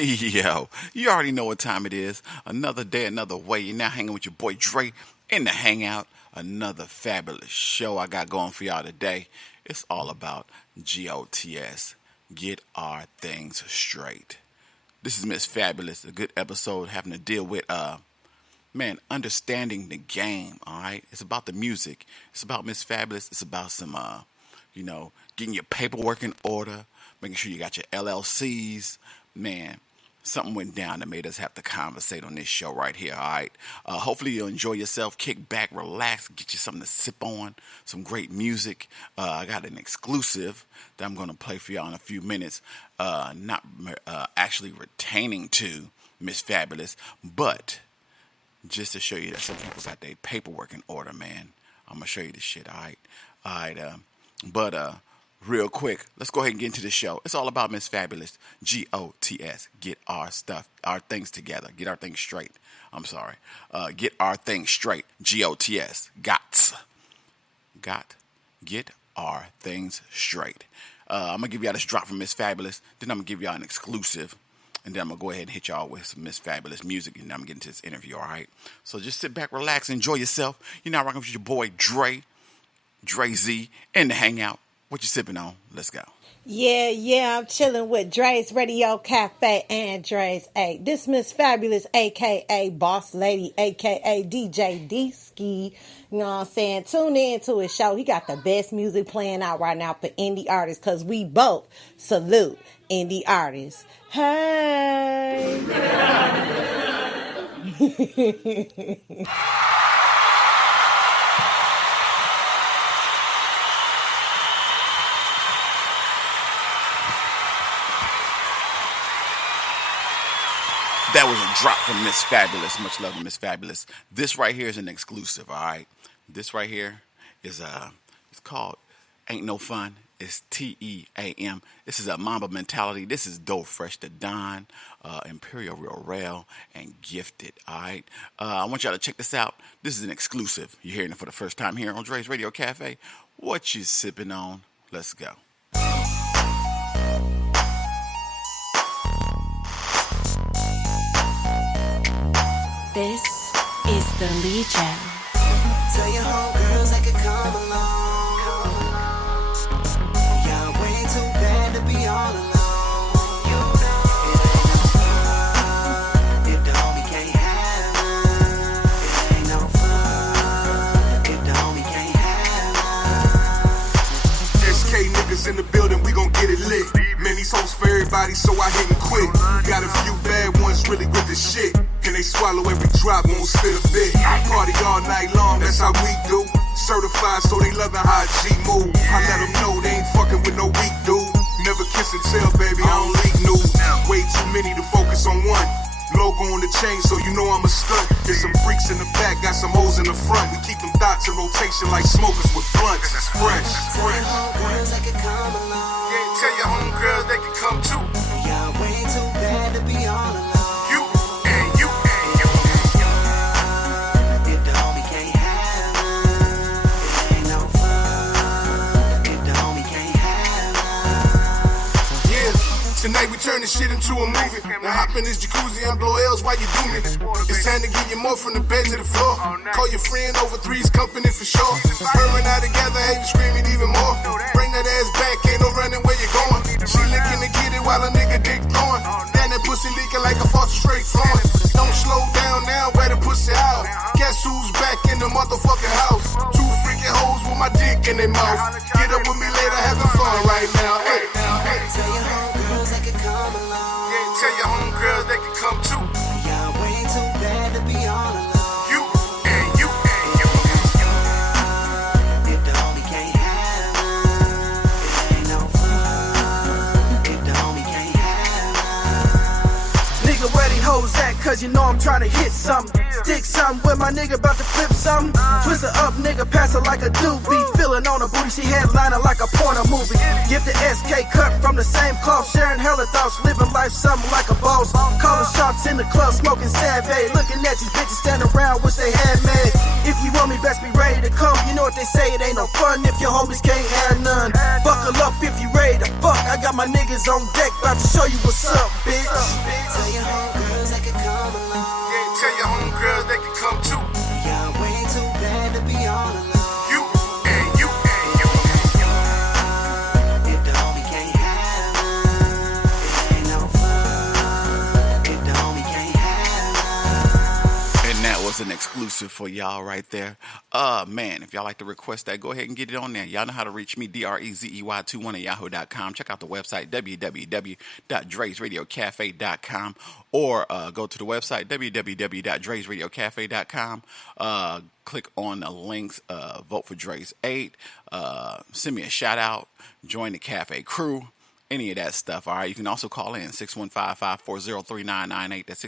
Yo, you already know what time it is. Another day, another way. You're now hanging with your boy Dre in the HangOut. Another fabulous show I got going for y'all today. It's all about G.O.T.S. Get our things straight. This is MissFabulous, a good episode having to deal with, understanding the game, all right? It's about the music. It's about MissFabulous. It's about some, getting your paperwork in order, making sure you got your LLCs. Man, something went down that made us have to conversate on this show right here, all right? Hopefully you'll enjoy yourself, kick back, relax, get you something to sip on, some great music. I got an exclusive that I'm going to play for y'all in a few minutes, not actually retaining to MissFabulous, but just to show you that some people got their paperwork in order, man. I'm going to show you this shit, all right? All right, real quick, let's go ahead and get into the show. It's all about MissFabulous, G.O.T.S. Get our things together. Get our things straight. I'm sorry. Get our things straight. G.O.T.S. G.O.T.S. Get our things straight. I'm going to give y'all this drop from MissFabulous. Then I'm going to give y'all an exclusive. And then I'm going to go ahead and hit y'all with some MissFabulous music. And then I'm going to get into this interview, all right? So just sit back, relax, enjoy yourself. You're now rocking with your boy Drezey in the HangOut. What you sipping on? Let's go. Yeah, I'm chilling with Dre's Radio Cafe and Dre's. Hey, this MissFabulous, a.k.a. BossLady, a.k.a. DeeDeeski. You know what I'm saying? Tune in to his show. He got the best music playing out right now for indie artists because we both salute indie artists. Hey! That was a drop from MissFabulous. Much love to MissFabulous. This right here is an exclusive, all right? This right here is it's called Ain't No Fun. It's T-E-A-M. This is a Mamba Mentality. This is Dope Fresh to Don, Imperial Real Rail, and Gifted, all right? I want y'all to check this out. This is an exclusive. You're hearing it for the first time here on Dre's Radio Cafe. What you sipping on? Let's go. This is the Legion. Tell your homegirls they could come along. Y'all way too bad to be all alone. You know it ain't no fun if the homie can't have none. It ain't no fun if the homie can't have none. SK niggas in the building, we gon' get it lit. Man, these hoes for everybody, so I hit 'em quick. Got a few bad ones really with the shit. And they swallow every drop, won't spit a bit. Party all night long, that's how we do. Certified, so they loving how a G move. I let them know they ain't fucking with no weak dude. Never kiss and tell, baby, I don't leak news. Way too many to focus on one. Logo on the chain, so you know I'm a stunt. There's some freaks in the back, got some hoes in the front. We keep them thoughts in rotation like smokers with blunts. It's fresh. Tell your homegirls they could come along. Yeah, tell your homegirls they can come too. Y'all way too bad to be all alone. Tonight we turn this shit into a movie. Now hop in this jacuzzi and blow L's while you do me. It's time to get you more from the bed to the floor. Call your friend over, three's company for sure. Sperming out together, hey, you screaming even more. Bring that ass back, ain't no running where you going. She licking to get it while a nigga dick throwing. Damn, that pussy leaking like a faucet straight flowing. Don't slow down now, wear the pussy out. Guess who's back in the motherfucking house? Two freaking hoes with my dick in their mouth. Get up with me later, having fun right now. Hey, tell your homegirls they could come along. Yeah, tell your homegirls they can come too. Y'all way too bad to be all alone. You and you and you. If the homie can't have none, it ain't no fun. If the homie can't have none. Nigga, where they hoes at? Cause you know I'm trying to hit something. Stick something with my nigga about to flip something. Twist her up, nigga, pass her like a doobie. Feeling on her booty, she headliner like a porno movie. Give the SK cut from the same cloth, sharing hella thoughts, living life something like a boss. Calling shots in the club, smoking Savay. Looking at these bitches stand around, wish they had made. If you want me, best be ready to come. You know what they say, it ain't no fun if your homies can't have none. Buckle up if you ready to fuck. I got my niggas on deck, about to show you what's up, bitch. was an exclusive for y'all right there. Man, if y'all like to request that, go ahead and get it on there. Y'all know how to reach me, DREZEY21 at yahoo.com. Check out the website, www.DrezRadioCafe.com, or go to the website, www.DrezRadioCafe.com. Click on the links, vote for Drez 8, send me a shout out, join the cafe crew, any of that stuff. All right, you can also call in 615-540-3998. That's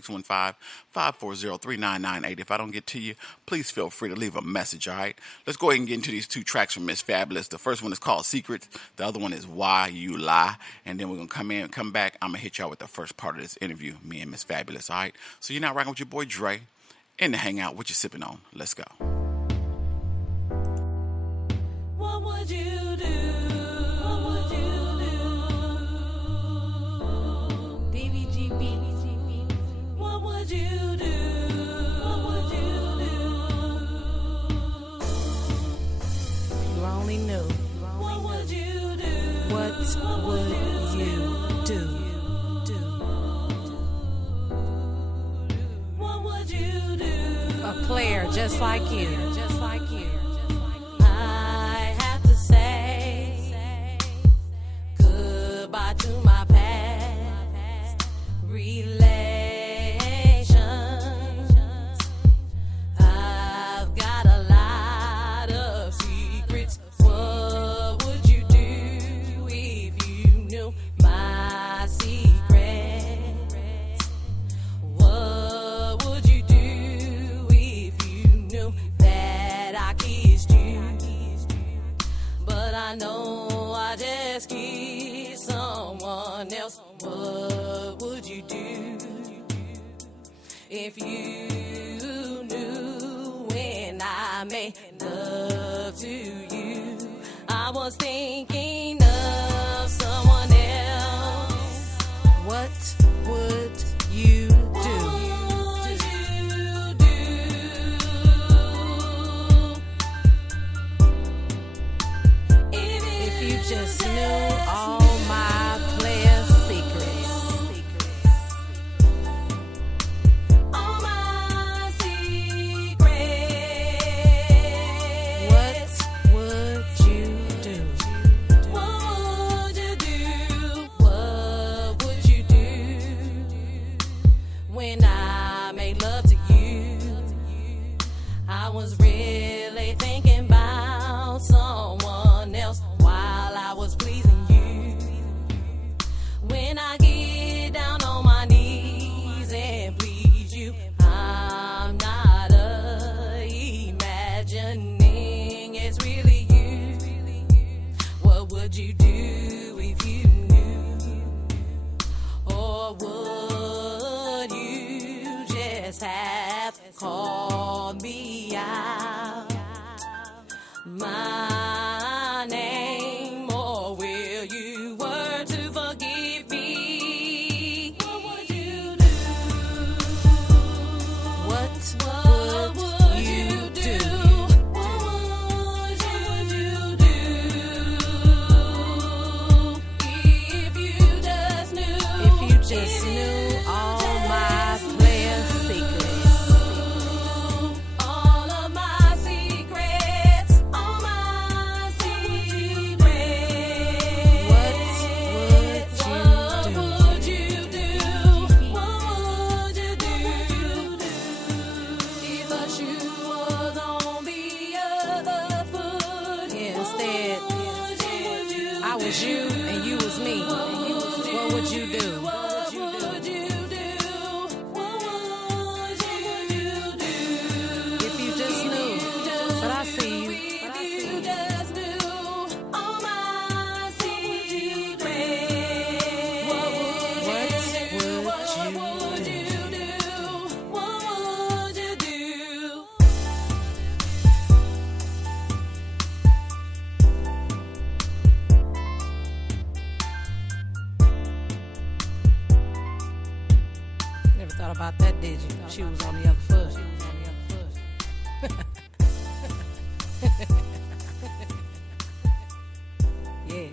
615-540-3998. If I don't get to you, please feel free to leave a message. All right, let's go ahead and get into these two tracks from MissFabulous. The first one is called Secrets, the other one is Why You Lie. And then we're gonna come back, I'm gonna hit y'all with the first part of this interview, me and MissFabulous. All right, so you're not rocking with your boy Dre in the Hangout. What you sipping on? Let's go. What would you do? What would you do? DVGB. What would you do? What would you do? You only knew. What would you do? What would you do? What would you do? A player just like you. I have to say goodbye to my past relations. I've got a lot of secrets. What would you do if you knew my secrets? What would you do if you knew that I kissed you? But I know I just kissed someone else. What would you do if you knew when I made love to you? I was thinking of someone else. What would you do? What would you do? If you just knew all my player secrets. All my secrets. What would you do? What would you do? What would you do when I made love to you? I was really thinking about someone else while I was pleasing you. When I get down on my knees and please you, I'm not imagining it's really you. What would you do if you knew? Or would you just have called me out my name? Or will you were to forgive me? What would you do? What What would you do? What would you do if you just knew? If you just knew all my player secrets. All of my secrets, all my secrets. What would you do? What would you do? If the shoe was on the other foot? Yeah, instead, What would you I was you and you was me. What would you do? What would you do? What would you do? If you just knew. But I see you. If you just knew all my secrets. What would you do? What would you do? Never thought about that, did you? She was on the other foot. Yeah.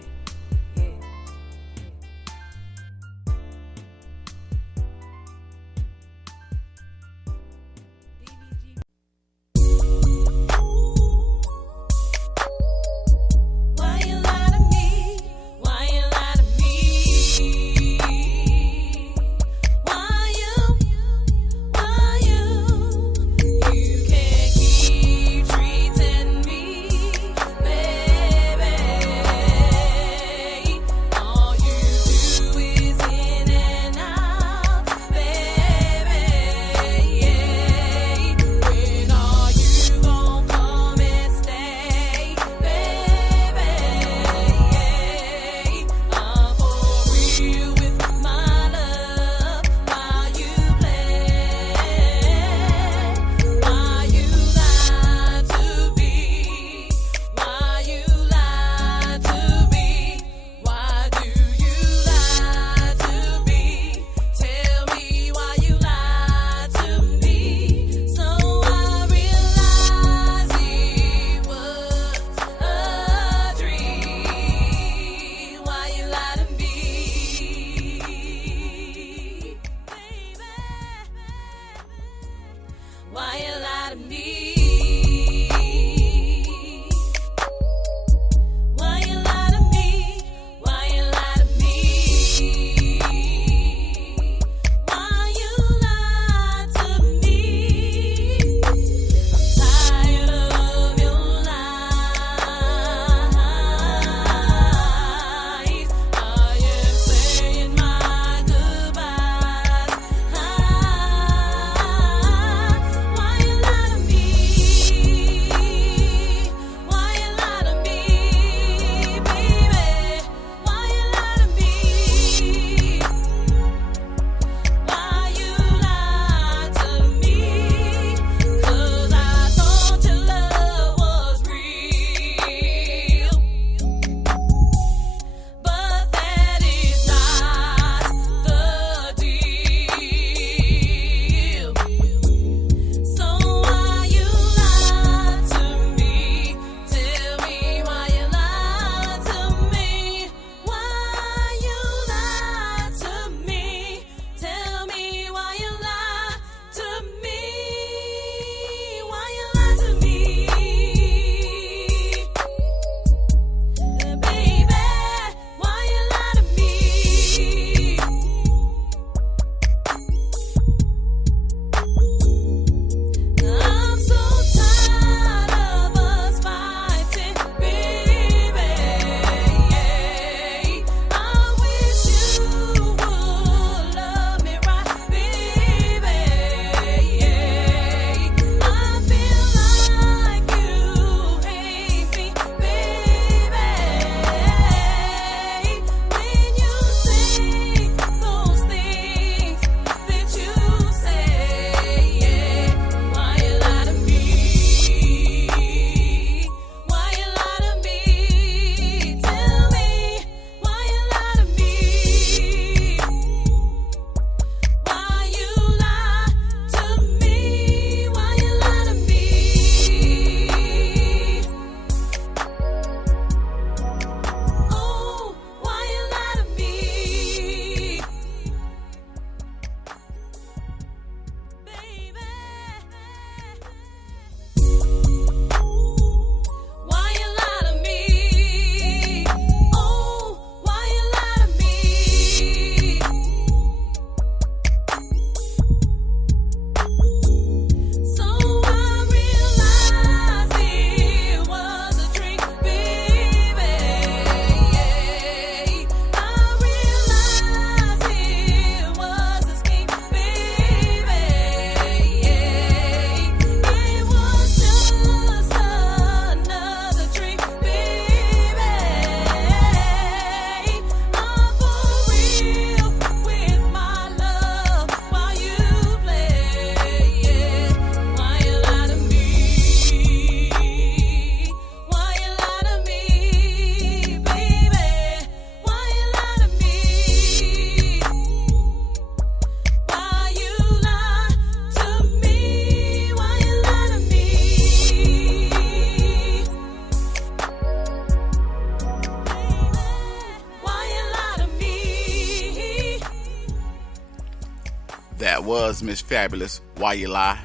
That was Miss Fabulous. Why You Lie?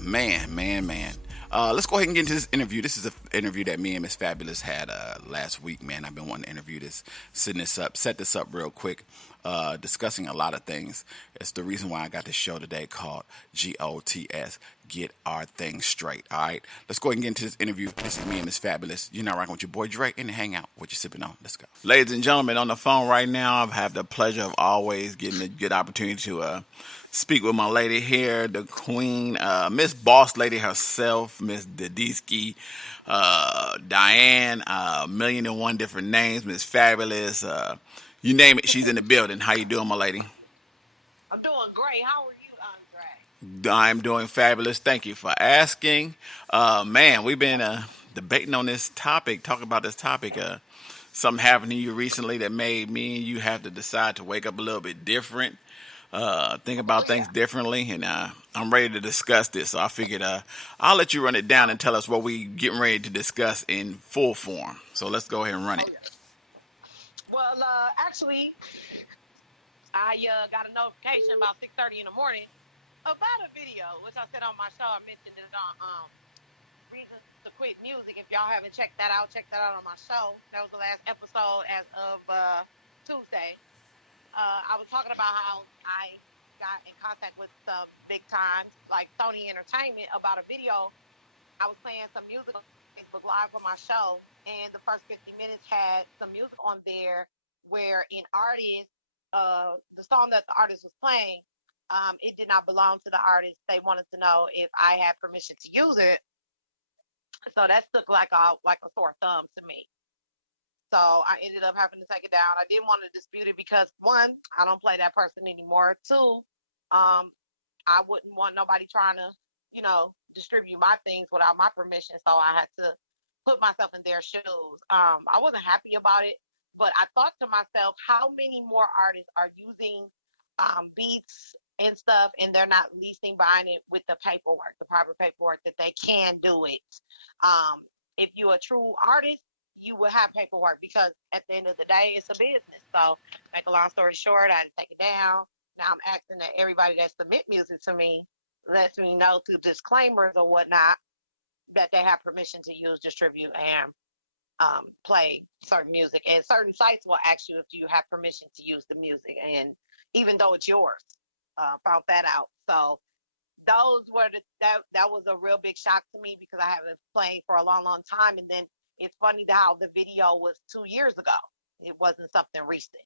Man. Let's go ahead and get into this interview. This is an interview that me and Miss Fabulous had last week, man. I've been wanting to interview this, set this up real quick, discussing a lot of things. It's the reason why I got this show today called G.O.T.S. Get Our Things Straight. All right, let's go ahead and get into this interview. This is me and Miss Fabulous. You're not rocking with your boy Dre in the Hangout. What you sipping on? Let's go. Ladies and gentlemen, on the phone right now, I've had the pleasure of always getting a good opportunity to speak with my lady here, the queen, Miss BossLady herself, Miss DeeDeeski Diane, a million and one different names, Miss Fabulous, you name it, she's in the building. How you doing, my lady? I'm doing great. How are you, Andre? I'm doing fabulous. Thank you for asking. Man, we've been debating on this topic, talking about this topic. Something happened to you recently that made me and you have to decide to wake up a little bit different. Think about things differently, and I'm ready to discuss this. So I figured I'll let you run it down and tell us what we getting ready to discuss in full form. So let's go ahead and run it. Well, actually, I got a notification about 6:30 in the morning about a video, which I said on my show. I mentioned it on Reasons to Quit Music. If y'all haven't checked that out on my show. That was the last episode as of Tuesday. I was talking about how I got in contact with some big times, like Sony Entertainment, about a video. I was playing some music on Facebook Live for my show, and the first 50 minutes had some music on there where an artist, the song that the artist was playing, it did not belong to the artist. They wanted to know if I had permission to use it. So that stuck like a sore thumb to me. So I ended up having to take it down. I didn't want to dispute it because, one, I don't play that person anymore. Two, I wouldn't want nobody trying to, distribute my things without my permission. So I had to put myself in their shoes. I wasn't happy about it, but I thought to myself, how many more artists are using beats and stuff, and they're not leasing behind it with the paperwork, the proper paperwork that they can do it. If you're a true artist, you will have paperwork, because at the end of the day, it's a business. So, make a long story short, I had to take it down. Now I'm asking that everybody that submit music to me lets me know through disclaimers or whatnot that they have permission to use, distribute, and play certain music. And certain sites will ask you if you have permission to use the music, and even though it's yours, found that out. So those were that was a real big shock to me, because I haven't played for a long time, and then it's funny how the video was 2 years ago. It wasn't something recent.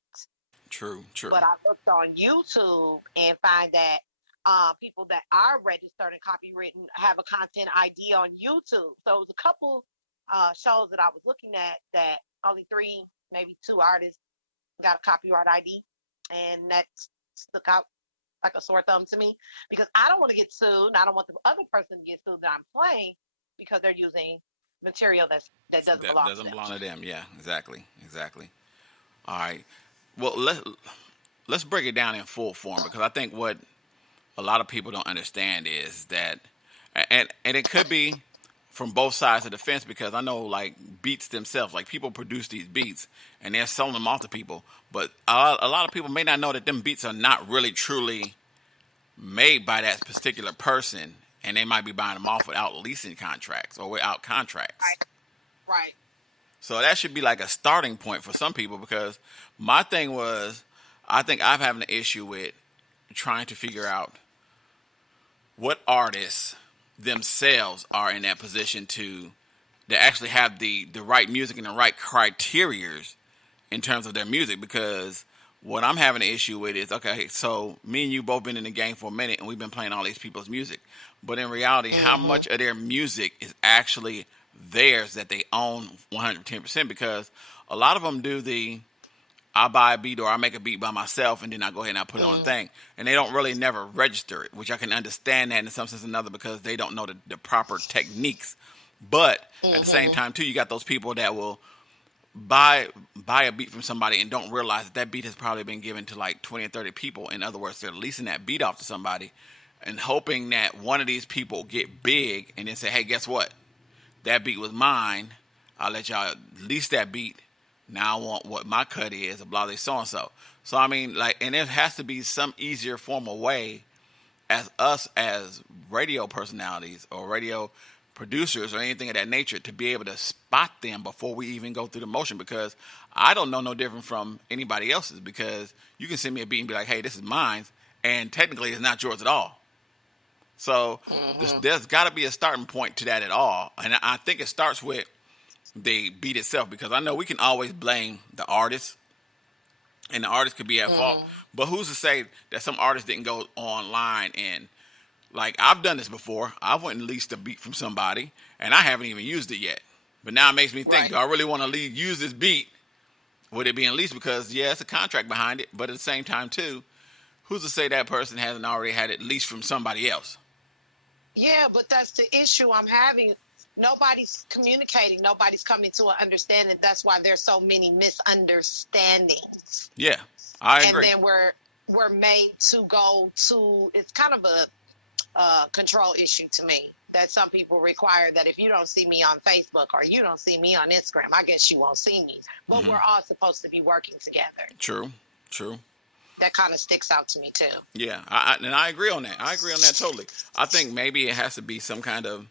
True. But I looked on YouTube and find that people that are registered and copywritten have a content ID on YouTube. So it was a couple shows that I was looking at that only 3, maybe 2 artists got a copyright ID, and that stuck out like a sore thumb to me, because I don't want to get sued, and I don't want the other person to get sued that I'm playing because they're using material that doesn't belong to them. Yeah, exactly. All right. Well, let's break it down in full form, because I think what a lot of people don't understand is that, and it could be from both sides of the fence, because I know, like, beats themselves, like, people produce these beats and they're selling them off to people, but a lot of people may not know that them beats are not really truly made by that particular person, and they might be buying them off without leasing contracts or without contracts. Right. So that should be like a starting point for some people, because my thing was, I think I'm having an issue with trying to figure out what artists themselves are in that position to actually have the right music and the right criterias in terms of their music. Because what I'm having an issue with is, okay, so me and you both been in the game for a minute, and we've been playing all these people's music. But in reality, how much of their music is actually theirs that they own 110%? Because a lot of them do I buy a beat or I make a beat by myself, and then I go ahead and I put it on a thing. And they don't really never register it, which I can understand that in some sense or another, because they don't know the proper techniques. But at the same time, too, you got those people that will buy a beat from somebody and don't realize that beat has probably been given to like 20 or 30 people. In other words, they're leasing that beat off to somebody and hoping that one of these people get big and then say, hey, guess what? That beat was mine. I'll let y'all lease that beat Now I want what my cut is, blah, blah, so and so. So I mean, like, and there has to be some easier form of way as us as radio personalities or radio producers or anything of that nature to be able to spot them before we even go through the motion, because I don't know no different from anybody else's, because you can send me a beat and be like, hey, this is mine, and technically it's not yours at all. So there's got to be a starting point to that at all, and I think it starts with the beat itself, because I know we can always blame the artist, and the artist could be at fault, but who's to say that some artist didn't go online and, like, I've done this before. I went and leased a beat from somebody, and I haven't even used it yet. But now it makes me think, do I really want to use this beat with it being leased? Because, yeah, it's a contract behind it, but at the same time, too, who's to say that person hasn't already had it leased from somebody else? Yeah, but that's the issue I'm having. Nobody's communicating. Nobody's coming to an understanding. That's why there's so many misunderstandings. Yeah, I agree. And then we're made to go to, it's kind of a control issue to me, that some people require that if you don't see me on Facebook or you don't see me on Instagram, I guess you won't see me. But we're all supposed to be working together. True. That kind of sticks out to me too. Yeah, and I agree on that. I agree on that totally. I think maybe it has to be some kind of,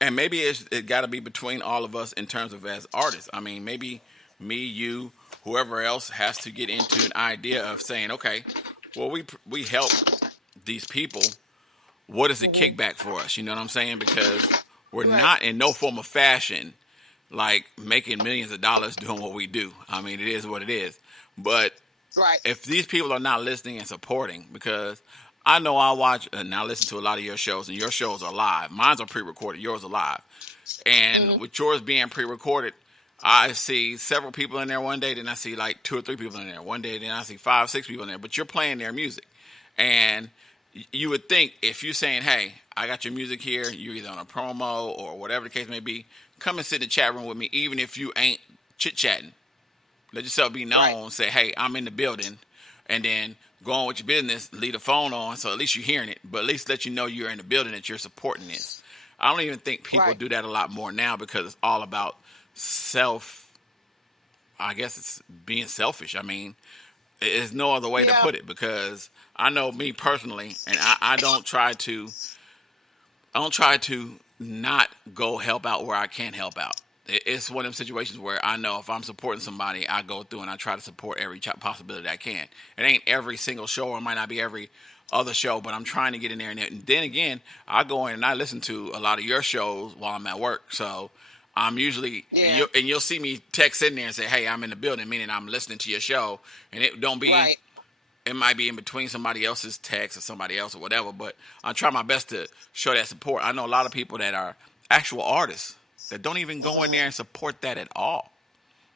and maybe it got to be between all of us in terms of as artists. I mean, maybe me, you, whoever else has to get into an idea of saying, okay, well, we help these people. What is the kickback for us? You know what I'm saying? Because we're not in no form of fashion like making millions of dollars doing what we do. I mean, it is what it is. But if these people are not listening and supporting, because I know I watch and I listen to a lot of your shows, and your shows are live. Mine's are pre-recorded. Yours are live. And with yours being pre-recorded, I see several people in there one day, then I see like 2 or 3 people in there one day, then I see 5, 6 people in there. But you're playing their music. And you would think if you're saying, hey, I got your music here, you're either on a promo or whatever the case may be, come and sit in the chat room with me, even if you ain't chit-chatting. Let yourself be known, say, hey, I'm in the building, and then go on with your business, leave the phone on, so at least you're hearing it, but at least let you know you're in the building, that you're supporting this. I don't even think people do that a lot more now, because it's all about I guess it's being selfish. I mean, there's no other way to put it, because I know me personally, and I don't try to not go help out where I can help out. It's one of them situations where I know if I'm supporting somebody, I go through and I try to support every possibility I can. It ain't every single show, or it might not be every other show, but I'm trying to get in there. And then again, I go in and I listen to a lot of your shows while I'm at work. So I'm usually, and you'll see me text in there and say, hey, I'm in the building, meaning I'm listening to your show. And it don't be, it might be in between somebody else's text or somebody else or whatever, but I try my best to show that support. I know a lot of people that are actual artists that don't even go in there and support that at all.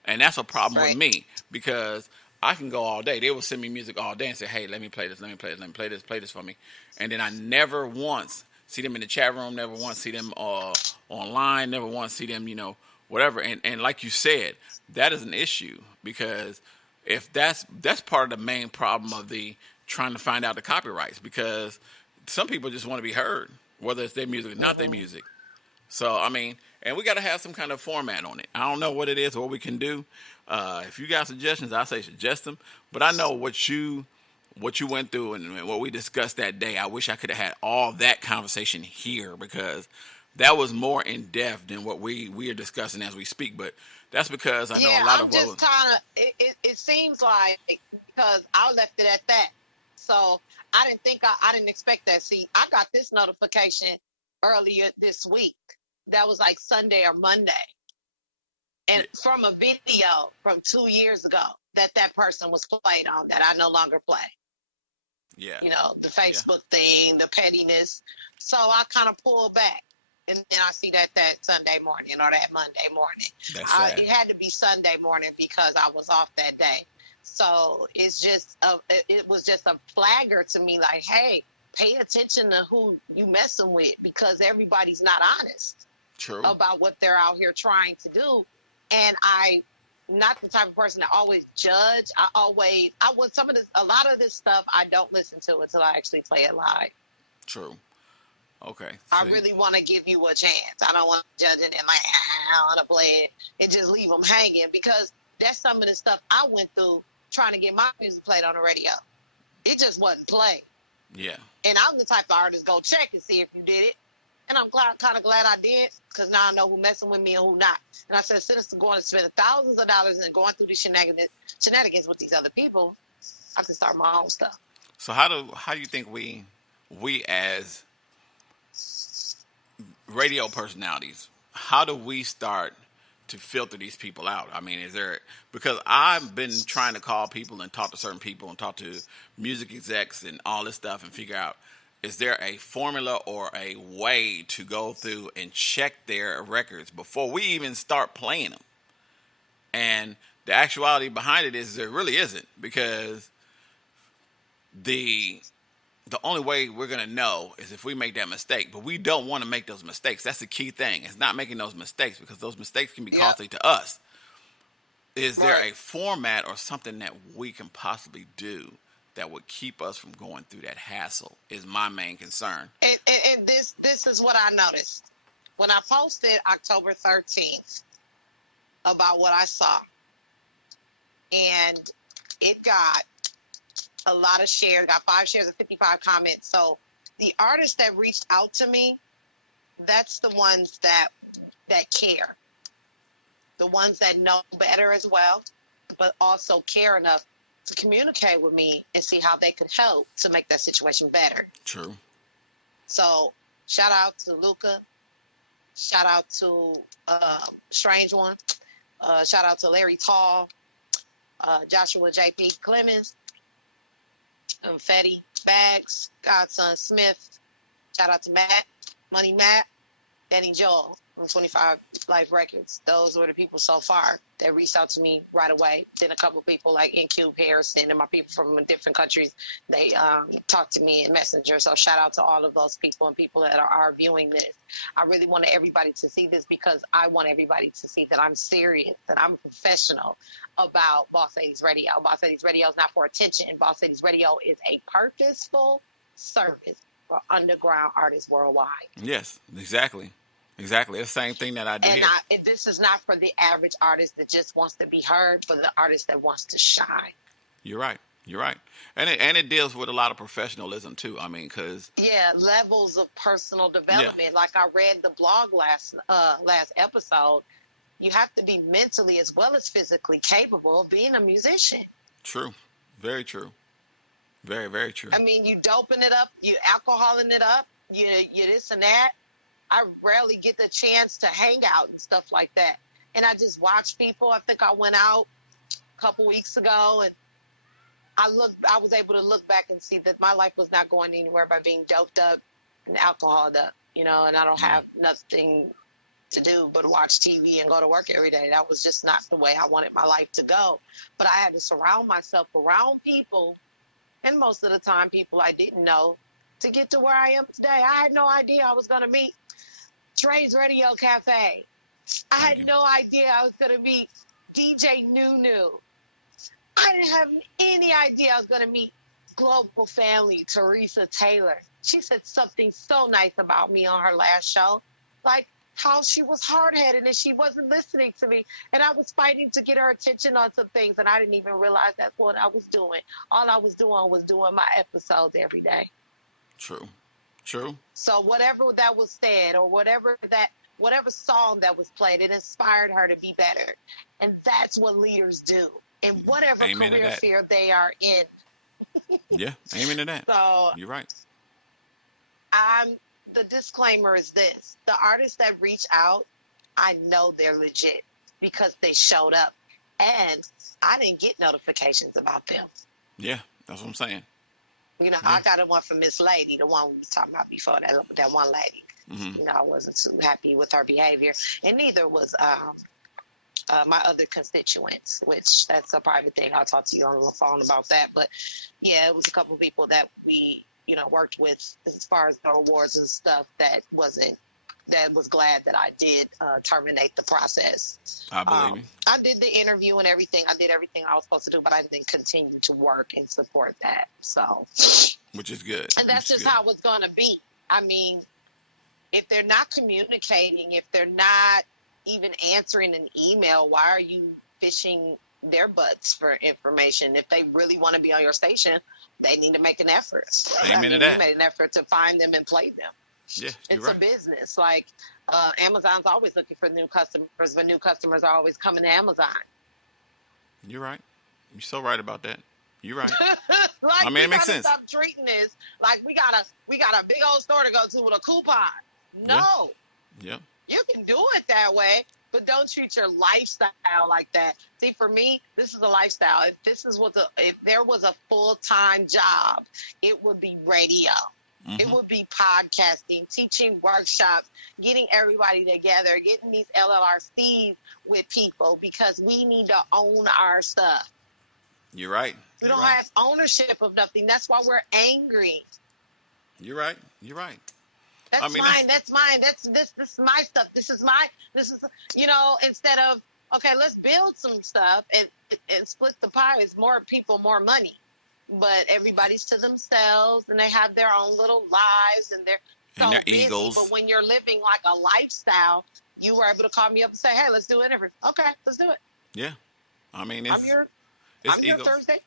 And that's a problem with me, because I can go all day. They will send me music all day and say, hey, let me play this, let me play this, let me play this, play this for me. And then I never once see them in the chat room, never once see them online, never once see them, whatever. And like you said, that is an issue, because if that's part of the main problem of the trying to find out the copyrights, because some people just want to be heard, whether it's their music or not their music. So, I mean, and we got to have some kind of format on it. I don't know what it is or what we can do. If you got suggestions, I say suggest them. But I know what you went through and what we discussed that day. I wish I could have had all that conversation here, because that was more in depth than what we are discussing as we speak. But that's because I know a lot of what it seems like, because I left it at that. So I didn't expect that. See, I got this notification earlier this week. That was like Sunday or Monday. And from a video from 2 years ago that person was played on, that I no longer play. Yeah. The Facebook thing, the pettiness. So I kind of pulled back. And then I see that Sunday morning or that Monday morning. It had to be Sunday morning because I was off that day. So it was just a flagger to me, like, hey, pay attention to who you messing with, because everybody's not honest about what they're out here trying to do. And I'm not the type of person that always judge. A lot of this stuff I don't listen to until I actually play it live. True. Okay. I really want to give you a chance. I don't want to judge it and like, I want to play it and just leave them hanging, because That's some of the stuff I went through trying to get my music played on the radio. It just wasn't played. Yeah. And I'm the type of artist go check and see if you did it. And I'm kind of glad I did, because now I know who messing with me and who not. And I said, instead of going to spend thousands of dollars and going through these shenanigans with these other people, I can start my own stuff. So how do you think we as radio personalities, how do we start to filter these people out? I mean, because I've been trying to call people and talk to certain people and talk to music execs and all this stuff and figure out, is there a formula or a way to go through and check their records before we even start playing them? And the actuality behind it is there really isn't, because the only way we're going to know is if we make that mistake. But we don't want to make those mistakes. That's the key thing. It's not making those mistakes, because those mistakes can be costly to us. Is there a format or something that we can possibly do that would keep us from going through that hassle is my main concern. And this is what I noticed. When I posted October 13th about what I saw, and it got a lot of shares, got 5 shares and 55 comments. So the artists that reached out to me, that's the ones that care. The ones that know better as well, but also care enough to communicate with me and see how they could help to make that situation better. True. So shout out to Luca. Shout out to Strange One. Shout out to Larry Tall. Joshua J.P. Clemens. Fetty Bags. Godson Smith. Shout out to Matt. Money Matt. Danny Joel from 25 Life Records. Those were the people so far that reached out to me right away. Then a couple people like NQ Harrison and my people from different countries, they talked to me in Messenger. So shout out to all of those people and people that are viewing this. I really want everybody to see this, because I want everybody to see that I'm serious, that I'm professional about BossLady's Radio. BossLady's Radio is not for attention. BossLady's Radio is a purposeful service for underground artists worldwide. Yes, exactly. Exactly. It's the same thing that I do and here. This is not for the average artist that just wants to be heard, for the artist that wants to shine. You're right. You're right. And it deals with a lot of professionalism, too. I mean, because... Yeah, levels of personal development. Yeah. Like I read the blog last episode, you have to be mentally as well as physically capable of being a musician. True. Very true. Very, very true. I mean, you doping it up, you alcoholing it up, you this and that. I rarely get the chance to hang out and stuff like that. And I just watch people. I think I went out a couple weeks ago, and I was able to look back and see that my life was not going anywhere by being doped up and alcoholed up, and I don't have nothing to do but watch TV and go to work every day. That was just not the way I wanted my life to go. But I had to surround myself around people, and most of the time people I didn't know, to get to where I am today. I had no idea I was going to meet Dre's Radio Cafe. I had no idea I was going to meet DJ Nunu. I didn't have any idea I was going to meet Global Family, Teresa Taylor. She said something so nice about me on her last show, like how she was hard-headed and she wasn't listening to me, and I was fighting to get her attention on some things, and I didn't even realize that's what I was doing. All I was doing my episodes every day. True. True. So whatever that was said, or whatever song that was played, it inspired her to be better. And that's what leaders do in whatever career field they are in. Yeah, aiming to that. So you're right. The disclaimer is this: the artists that reach out, I know they're legit because they showed up, and I didn't get notifications about them. Yeah, that's what I'm saying. I got one from MissLady, the one we was talking about before, that one lady. Mm-hmm. I wasn't too happy with her behavior, and neither was my other constituents, which that's a private thing. I'll talk to you on the phone about that. But yeah, it was a couple of people that we, worked with as far as the awards and stuff that was glad that I did terminate the process. I believe you. I did the interview and everything. I did everything I was supposed to do, but I didn't continue to work and support that. So, which is good. And that's just how it's going to be. I mean, if they're not communicating, if they're not even answering an email, why are you fishing their butts for information. If they really want to be on your station, they need to make an effort. Amen to that. Made an effort to find them and play them. Yeah, it's right. a business. Like Amazon's always looking for new customers, but new customers are always coming to Amazon. You're right. You're so right about that. You're right. Like, I mean, it makes sense. Stop treating this like we got a big old store to go to with a coupon. No. Yeah. You can do it that way, but don't treat your lifestyle like that. See, for me, this is a lifestyle. If there was a full-time job, it would be radio. Mm-hmm. It would be podcasting, teaching workshops, getting everybody together, getting these LLRCs with people, because we need to own our stuff. You're right. We don't have ownership of nothing. That's why we're angry. You're right. You're right. That's mine. That's mine. This is my stuff. This is instead of, okay, let's build some stuff and split the pie. It's more people, more money. But everybody's to themselves, and they have their own little lives, and they're their busy. egos. But when you're living like a lifestyle, you were able to call me up and say, hey, let's do an interview. Okay, let's do it. Yeah. I mean, I'm your Thursday.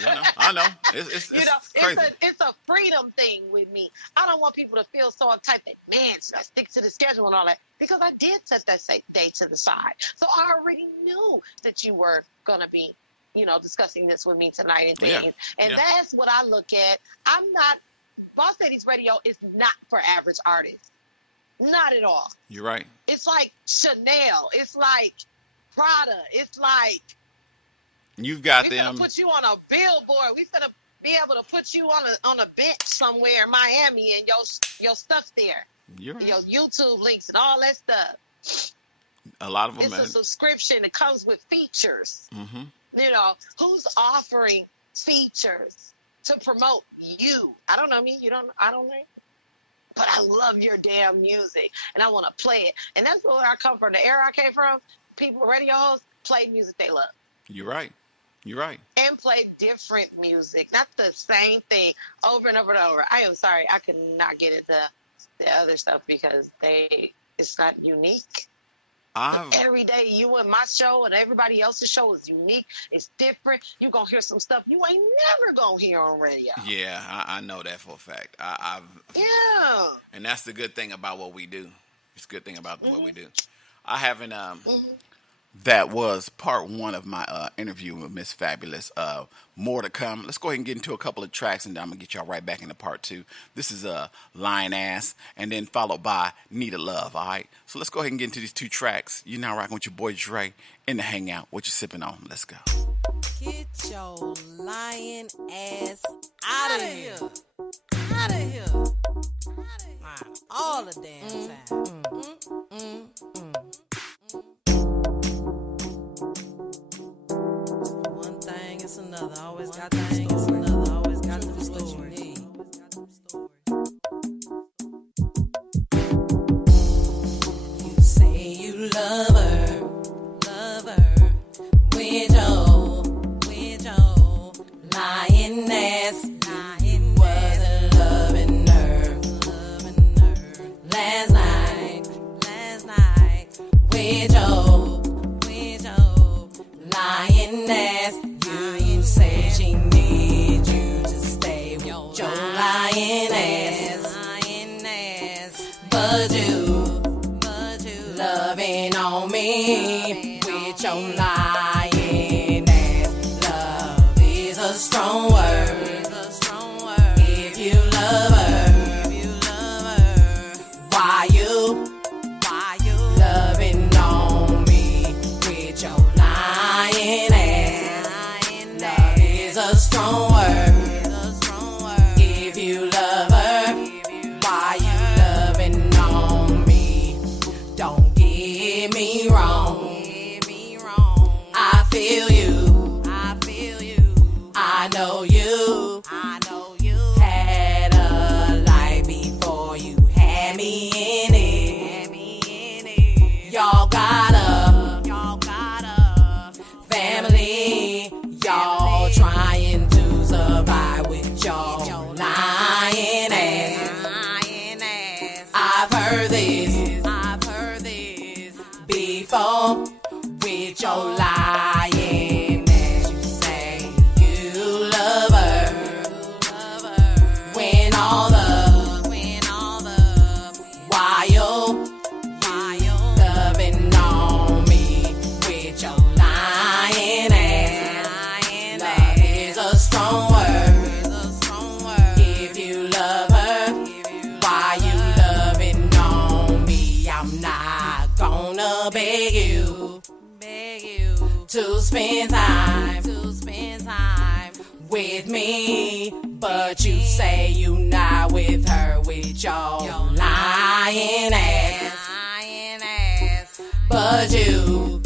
Yeah, I know. It's crazy. It's a freedom thing with me. I don't want people to feel so uptight that, man, should I stick to the schedule and all that? Because I did set that day to the side. So I already knew that you were going to be, discussing this with me tonight and things. And that's what I look at. BossLady's radio is not for average artists. Not at all. You're right. It's like Chanel. It's like Prada. It's like... You've got We're them. gonna put you on a billboard. We're gonna be able to put you on a bench somewhere in Miami, and your stuff there. You're right. Your YouTube links and all that stuff. A lot of them. It's a subscription. It comes with features. Mm-hmm. Who's offering features to promote you? I don't know me. I don't know. But I love your damn music, and I want to play it. And that's where I come from. The era I came from, people, radios, play music they love. You're right. You're right. And play different music, not the same thing over and over and over. I am sorry, I could not get into the other stuff because it's not unique. Every day you and my show and everybody else's show is unique. It's different. You're going to hear some stuff you ain't never going to hear on radio. Yeah, I know that for a fact. Yeah. And that's the good thing about what we do. It's a good thing about what we do. I haven't... That was part one of my interview with MissFabulous. More to come. Let's go ahead and get into a couple of tracks, and then I'm going to get y'all right back into part two. This is Lion Ass, and then followed by Need a Love, all right? So let's go ahead and get into these two tracks. You're now rocking with your boy Dre in the Hangout. What you sipping on? Let's go. Get your lion ass out of here. Out of here. All the damn time. One thing is another. Always got the thing is another. Always got the what you need. You say you love her. With your lying ass. Wasn't loving her. Last night. wanna beg you to spend time with me, but you say you not with her with your lying ass. But you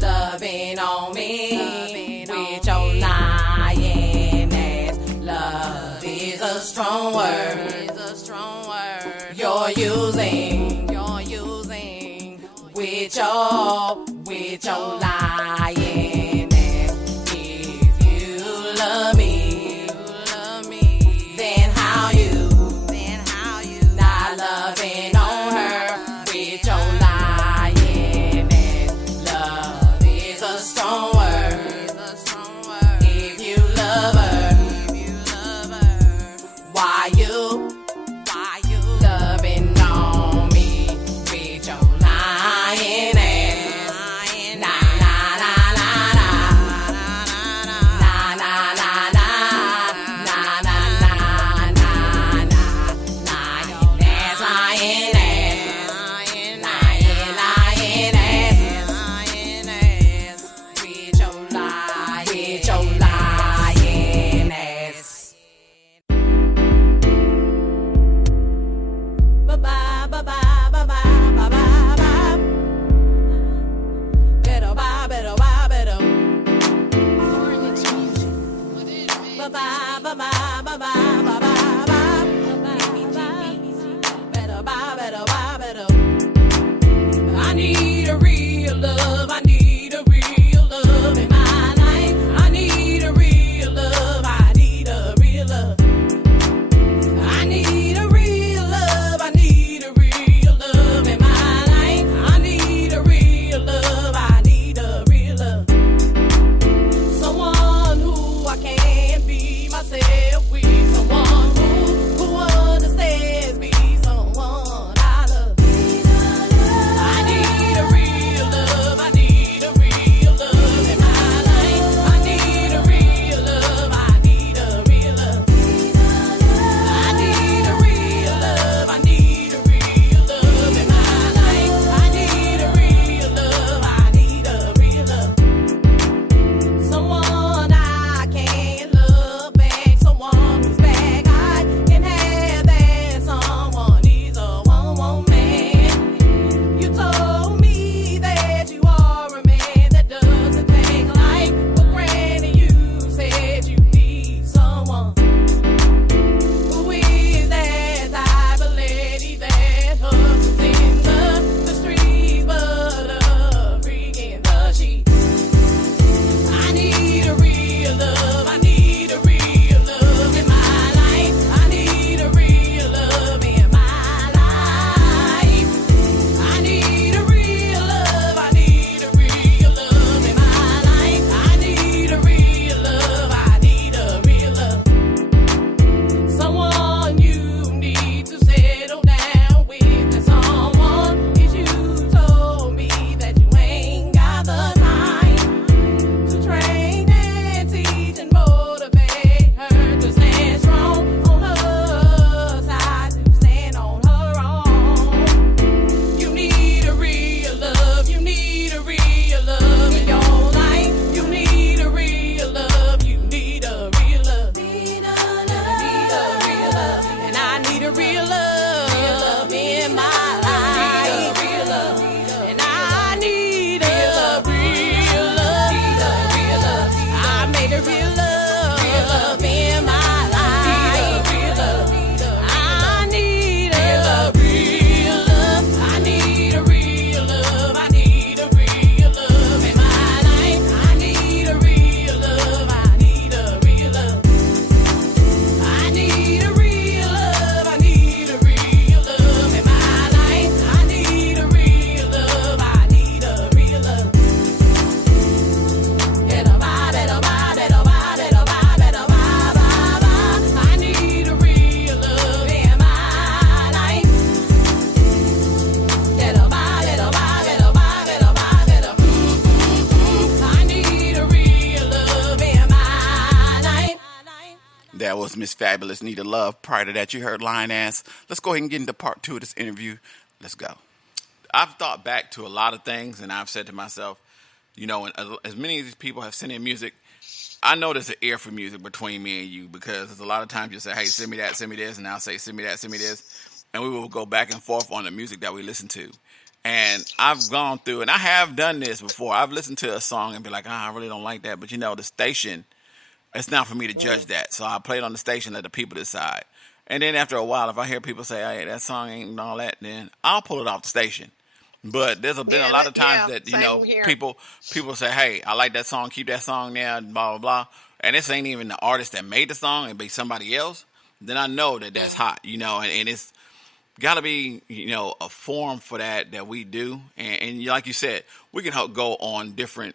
loving on me with your lying ass. Love is a strong word. You're using with your lying ass. If you love me, then how you not loving on her with your lying ass. Love is a strong word. If you love her, why you loving on me with your lying ass? Na na na na na na na na na na na na lying ass, lying ass, lying ass with your lying ass. Bye bye bye bye bye bye bye bye. Better bye better bye better. Bye bye bye bye bye bye bye bye. Better bye better bye better. I need a real love. I need a real love in my life. I need a real love. I need a real love. I need a real love. I need a real love in my life. I need a real love. I need a real love. Someone who I can be myself with. Someone who understands me. Someone I love. I need a real love. I need a real love in my life. I need a real love. I need a real love. I need a real love. I need a real love in my life. I need a real love. I need a real love. Someone I can love back. Someone who's back. I can have that. Someone is a one man. You told me that you are a man that doesn't take life for granted. You said you need someone. Who is that type of lady that hustles in the streets, but a freak in the sheets? I need a real love. I need a real love in my life. I need a real love in my life. I need a real love. I need a real love in my life. I need a real love. I need a real love. Someone you need to settle down with. And someone is you told me that you ain't got the time to train and teach and motivate her to stand strong on her side, to stand on her own. You need a real love. You need a real love in your life. You need a real love. You need a real love. Need a real love. And I need a real love in my life. And I need a real love. I made a real love in my life. I need a real love. I need a real love. I need a real love in my life. I need a real love. I need a real love. I need a real love. I need a real love in my life. I need a real love. I need a real love. Better bye, better bye, better bye, better bye, better bye, bye, bye. I need a real love in my life. Better bye, better bye, better bye, better bye, better. I need a real love in my life. That was MissFabulous, Need a Love. Prior to that, you heard Lion Ass. Let's go ahead and get into part 2 of this interview. Let's go. I've thought back to a lot of things, and I've said to myself, you know, and as many of these people have sent in music, I know there's an ear for music between me and you, because there's a lot of times you say, hey, send me that, send me this, and I'll say, send me that, send me this, and we will go back and forth on the music that we listen to. And I've gone through, and I have done this before. I've listened to a song and be like, I really don't like that. But, you know, the station, it's not for me to judge that. So I play it on the station, let the people decide. And then after a while, if I hear people say, hey, that song ain't all that, then I'll pull it off the station. But there's been a lot of times that, you know, people say, hey, I like that song, keep that song there, blah, blah, blah. And this ain't even the artist that made the song, it be somebody else. Then I know that that's hot, you know, and it's got to be, you know, a forum for that we do. And like you said, we can go on different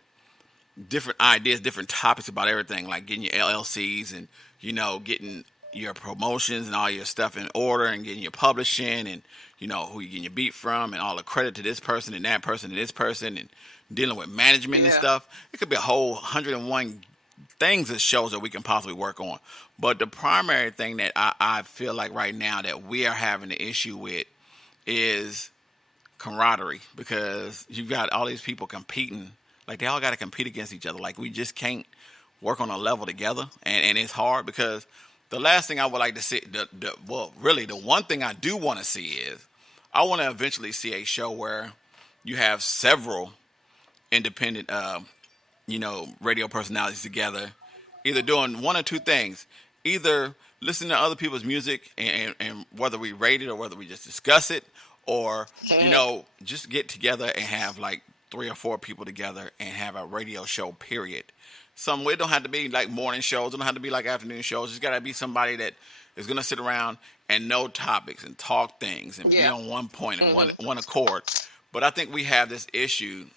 ideas, different topics about everything, like getting your LLCs and, you know, getting your promotions and all your stuff in order and getting your publishing and, you know, who you getting your beat from and all the credit to this person and that person and this person and dealing with management and stuff. It could be a whole 101 things that shows that we can possibly work on. But the primary thing that I feel like right now that we are having an issue with is camaraderie, because you've got all these people competing. Like, they all got to compete against each other. Like, we just can't work on a level together. And it's hard, because the last thing I would like to see, really the one thing I do want to see is I want to eventually see a show where you have several independent, you know, radio personalities together, either doing one or two things. Either listen to other people's music and whether we rate it or whether we just discuss it, or, you know, just get together and have like 3 or 4 people together and have a radio show, period. It don't have to be like morning shows. It don't have to be like afternoon shows. It's got to be somebody that is going to sit around and know topics and talk things and be on one point and one accord. But I think we have this issue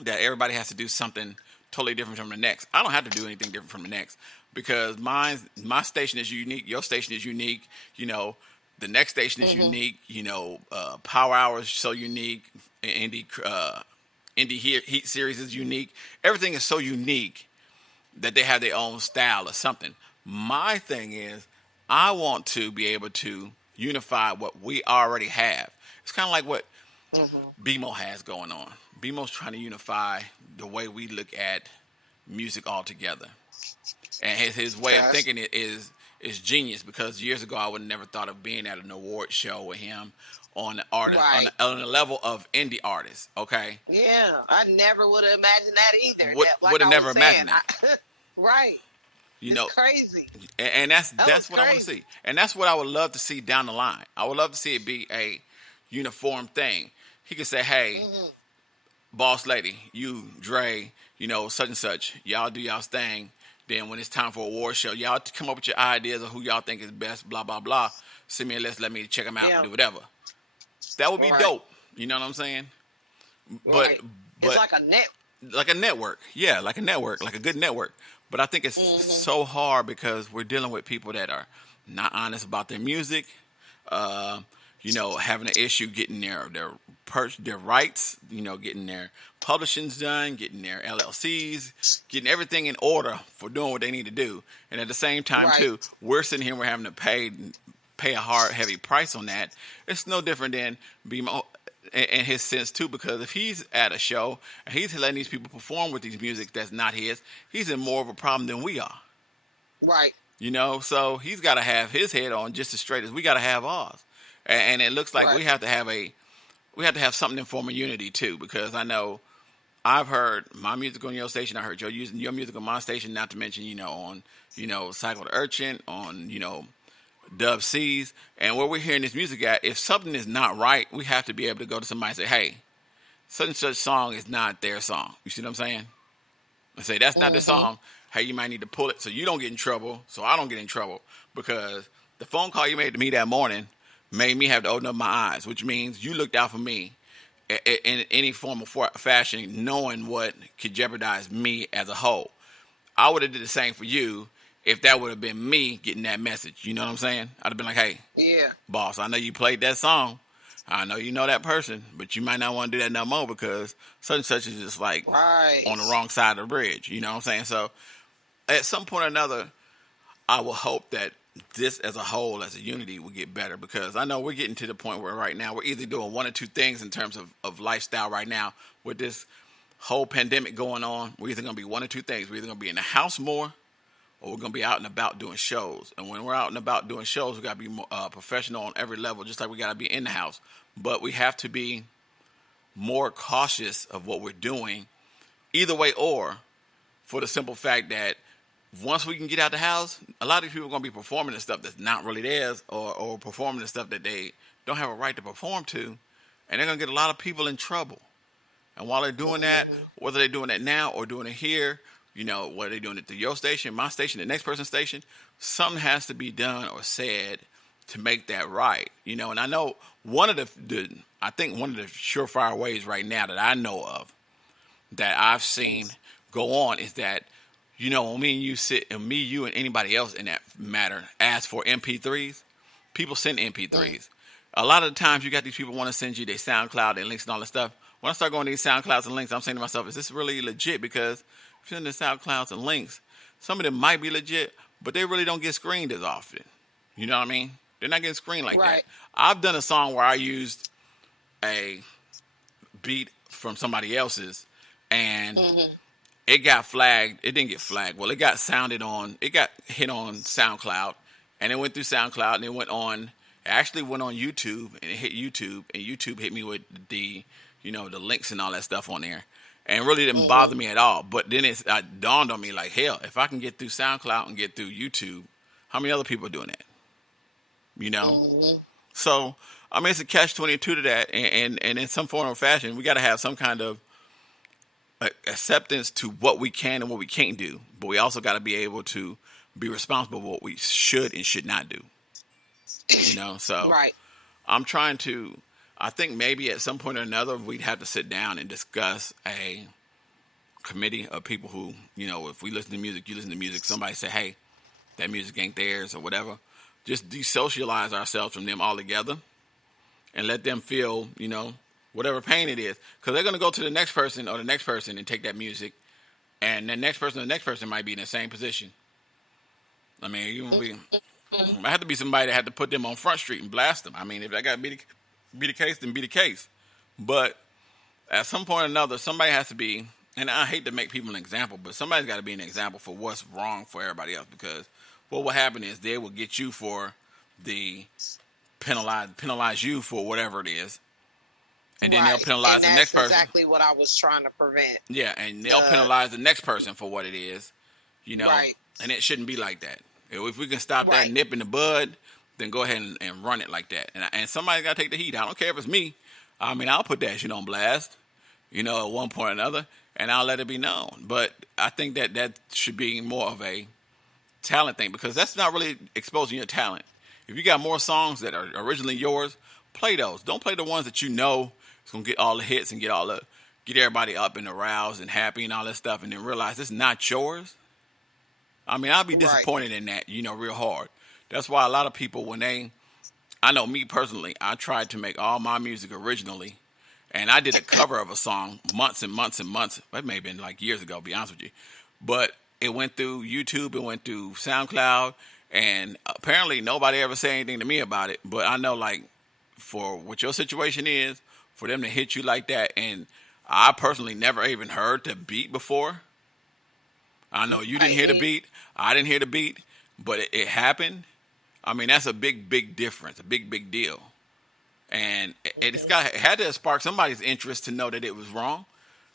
that everybody has to do something totally different from the next. I don't have to do anything different from the next, because my station is unique. Your station is unique. You know, the next station is unique. You know, Power Hour is so unique. Indie Heat Series is unique. Everything is so unique that they have their own style or something. My thing is, I want to be able to unify what we already have. It's kind of like what BMO has going on. BMO's trying to unify the way we look at music altogether. And his way of thinking it is genius, because years ago I would have never thought of being at an award show with him on the artist on the level of indie artists. Okay. Yeah, I never would have imagined that either. Would have never imagined that. Right. You know, it's crazy. And that's what I want to see. And that's what I would love to see down the line. I would love to see it be a uniform thing. He could say, hey, BossLady, you, Dre, you know, such and such, y'all do y'all's thing. Then when it's time for a award show, y'all come up with your ideas of who y'all think is best, blah, blah, blah. Send me a list, let me check them out and do whatever. That would be dope. You know what I'm saying? But it's like a net. Like a network. Yeah, like a network, like a good network. But I think it's so hard because we're dealing with people that are not honest about their music, you know, having an issue getting their rights, you know, getting their publishings done, getting their LLCs, getting everything in order for doing what they need to do. And at the same time, too, we're sitting here, we're having to pay a hard, heavy price on that. It's no different than BMO in his sense, too, because if he's at a show and he's letting these people perform with these music that's not his, he's in more of a problem than we are. Right. You know, so he's got to have his head on just as straight as we got to have ours. And it looks like we have to have something in form of unity, too, because I know I've heard my music on your station. I heard using your music on my station, not to mention, you know, on, you know, Cycle the Urchin, on, you know, Dub C's, and where we're hearing this music at, if something is not right, we have to be able to go to somebody and say, hey, such and such song is not their song. You see what I'm saying? And say, that's not the song. Hey, you might need to pull it so you don't get in trouble, so I don't get in trouble. Because the phone call you made to me that morning made me have to open up my eyes, which means you looked out for me in any form of fashion, knowing what could jeopardize me as a whole. I would have did the same for you if that would have been me getting that message. You know what I'm saying? I'd have been like, hey, boss, I know you played that song. I know you know that person, but you might not want to do that no more because such and such is just like on the wrong side of the bridge. You know what I'm saying? So at some point or another, I will hope that this as a whole, as a unity, will get better, because I know we're getting to the point where right now we're either doing one or two things in terms of lifestyle right now. With this whole pandemic going on, we're either going to be one or two things. We're either going to be in the house more, or we're going to be out and about doing shows. And when we're out and about doing shows, we got to be more, professional on every level, just like we got to be in the house. But we have to be more cautious of what we're doing, either way, or for the simple fact that once we can get out the house, a lot of these people are going to be performing the stuff that's not really theirs, or performing the stuff that they don't have a right to perform to, and they're going to get a lot of people in trouble. And while they're doing that, whether they're doing that now or doing it here, whether they're doing it through your station, my station, the next person's station, something has to be done or said to make that right. And I know one of the surefire ways right now that I know of that I've seen go on is that, when me and you sit, and me, you, and anybody else in that matter ask for MP3s, people send MP3s. A lot of the times you got these people want to send you their SoundCloud and links and all that stuff. When I start going to these SoundClouds and links, I'm saying to myself, is this really legit? Because if you're in the SoundClouds and links, some of them might be legit, but they really don't get screened as often. You know what I mean? They're not getting screened like that. I've done a song where I used a beat from somebody else's, and it got flagged. It didn't get flagged. Well, it got hit on SoundCloud, and it went through SoundCloud, and it actually went on YouTube, and it hit YouTube, and YouTube hit me with the links and all that stuff on there, and really didn't bother me at all. But then it dawned on me, like, hell, if I can get through SoundCloud and get through YouTube, how many other people are doing that? So, I mean, it's a catch-22 to that, and in some form or fashion, we got to have some kind of acceptance to what we can and what we can't do, but we also got to be able to be responsible for what we should and should not do. So I'm trying to. I think maybe at some point or another we'd have to sit down and discuss a committee of people who, if we listen to music, you listen to music. Somebody say, hey, that music ain't theirs or whatever. Just desocialize ourselves from them altogether and let them feel, whatever pain it is. Because they're going to go to the next person or the next person and take that music. And the next person might be in the same position. I mean, I have to be somebody that had to put them on Front Street and blast them. I mean, if that got to be the case, then be the case. But at some point or another, somebody has to be, and I hate to make people an example, but somebody's got to be an example for what's wrong for everybody else. Because what will happen is they will get you for the penalize you for whatever it is. And then they'll penalize the next person. That's exactly what I was trying to prevent. Yeah, and they'll penalize the next person for what it is, and it shouldn't be like that. If we can stop that nip in the bud, then go ahead and run it like that. And somebody's got to take the heat. I don't care if it's me. I mean, I'll put that shit on blast, at one point or another, and I'll let it be known. But I think that should be more of a talent thing, because that's not really exposing your talent. If you got more songs that are originally yours, play those. Don't play the ones that it's going to get all the hits and get everybody up and aroused and happy and all that stuff, and then realize it's not yours. I mean, I'll be disappointed in that, real hard. That's why a lot of people, I know me personally, I tried to make all my music originally, and I did a cover of a song months and months and months. That may have been like years ago, to be honest with you. But it went through YouTube, it went through SoundCloud, and apparently nobody ever said anything to me about it. But I know, like, for what your situation is, for them to hit you like that, and I personally never even heard the beat before. I know you didn't hear the beat. I didn't hear the beat, but it happened. I mean, that's a big, big difference, a big, big deal. And it had to spark somebody's interest to know that it was wrong.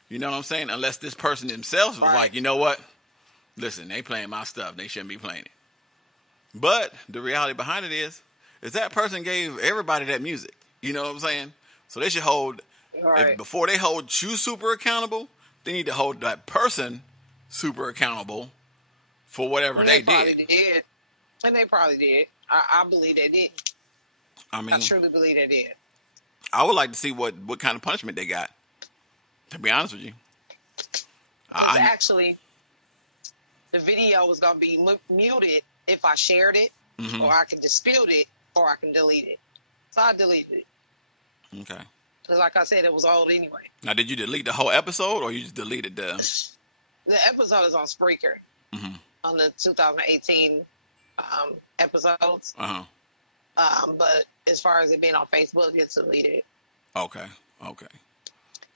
You know what I'm saying? Unless this person themselves was like, you know what? Listen, they playing my stuff. They shouldn't be playing it. But the reality behind it is that person gave everybody that music. You know what I'm saying? So they should hold, before they hold you super accountable, they need to hold that person super accountable for whatever they did. And they probably did. I believe they did. I mean, I truly believe they did. I would like to see what kind of punishment they got, to be honest with you. Actually, the video was going to be muted if I shared it, or I can dispute it, or I can delete it. So I deleted it. Okay. Because like I said, it was old anyway. Now, did you delete the whole episode, or you just deleted the... The episode is on Spreaker on the 2018 episodes. Uh-huh. But as far as it being on Facebook, it's deleted. Okay. Okay.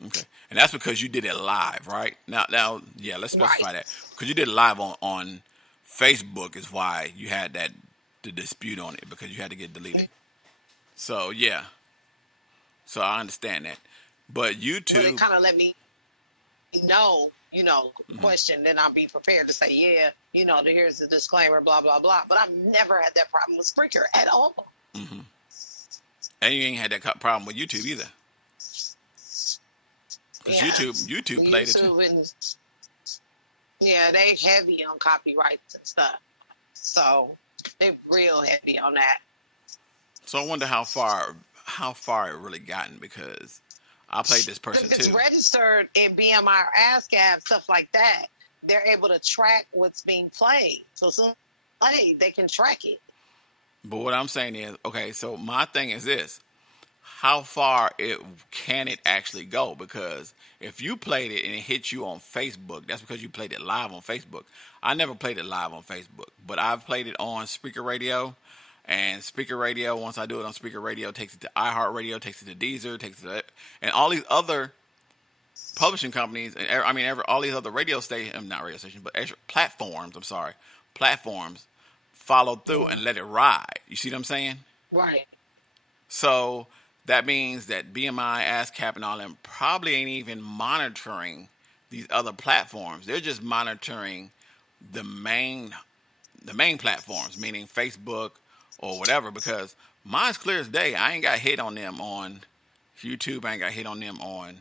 Okay. And that's because you did it live, right? Now, yeah, let's specify Right. that. Because you did it live on Facebook is why you had the dispute on it, because you had to get deleted. So, yeah. So I understand that. But But it YouTube, kind of let me know, question, then I'll be prepared to say, yeah, here's the disclaimer, blah, blah, blah. But I've never had that problem with Spreaker at all. and you ain't had that problem with YouTube either. Because Yeah. YouTube played it too. And, yeah, they heavy on copyrights and stuff. So they're real heavy on that. So I wonder how far it really gotten, because I played this person If it's too. registered in BMI or ASCAP, stuff like that, they're able to track what's being played. So soon as it's played, they can track it. But what I'm saying is, okay, so my thing is this. How far can it actually go? Because if you played it and it hit you on Facebook, that's because you played it live on Facebook. I never played it live on Facebook, but I've played it on Speaker Radio. And Speaker Radio, once I do it on Speaker Radio, takes it to iHeartRadio, takes it to Deezer, takes it to, and all these other publishing companies, and all these other radio stations, not radio stations, but platforms, platforms follow through and let it ride. You see what I'm saying? Right. So that means that BMI, ASCAP, and all them probably ain't even monitoring these other platforms. They're just monitoring the main platforms, meaning Facebook or whatever, because mine's clear as day. I ain't got hit on them on YouTube. I ain't got hit on them on,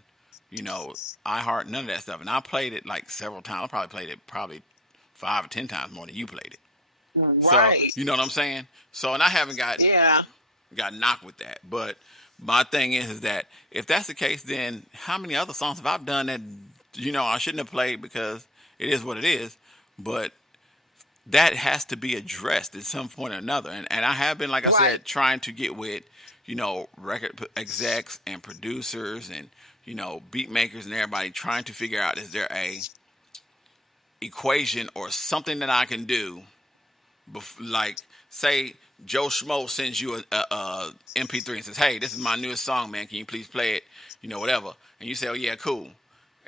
iHeart, none of that stuff. And I played it like several times. I probably played it 5 or 10 times more than you played it. Right. So, you know what I'm saying? So, and I haven't got knocked with that. But my thing is that if that's the case, then how many other songs have I done that, I shouldn't have played, because it is what it is. But that has to be addressed at some point or another. And I have been, like I said, trying to get with, record execs and producers and, beat makers and everybody, trying to figure out, is there a equation or something that I can do, like, say Joe Schmo sends you a MP3 and says, hey, this is my newest song, man, can you please play it, whatever. And you say, oh, yeah, cool.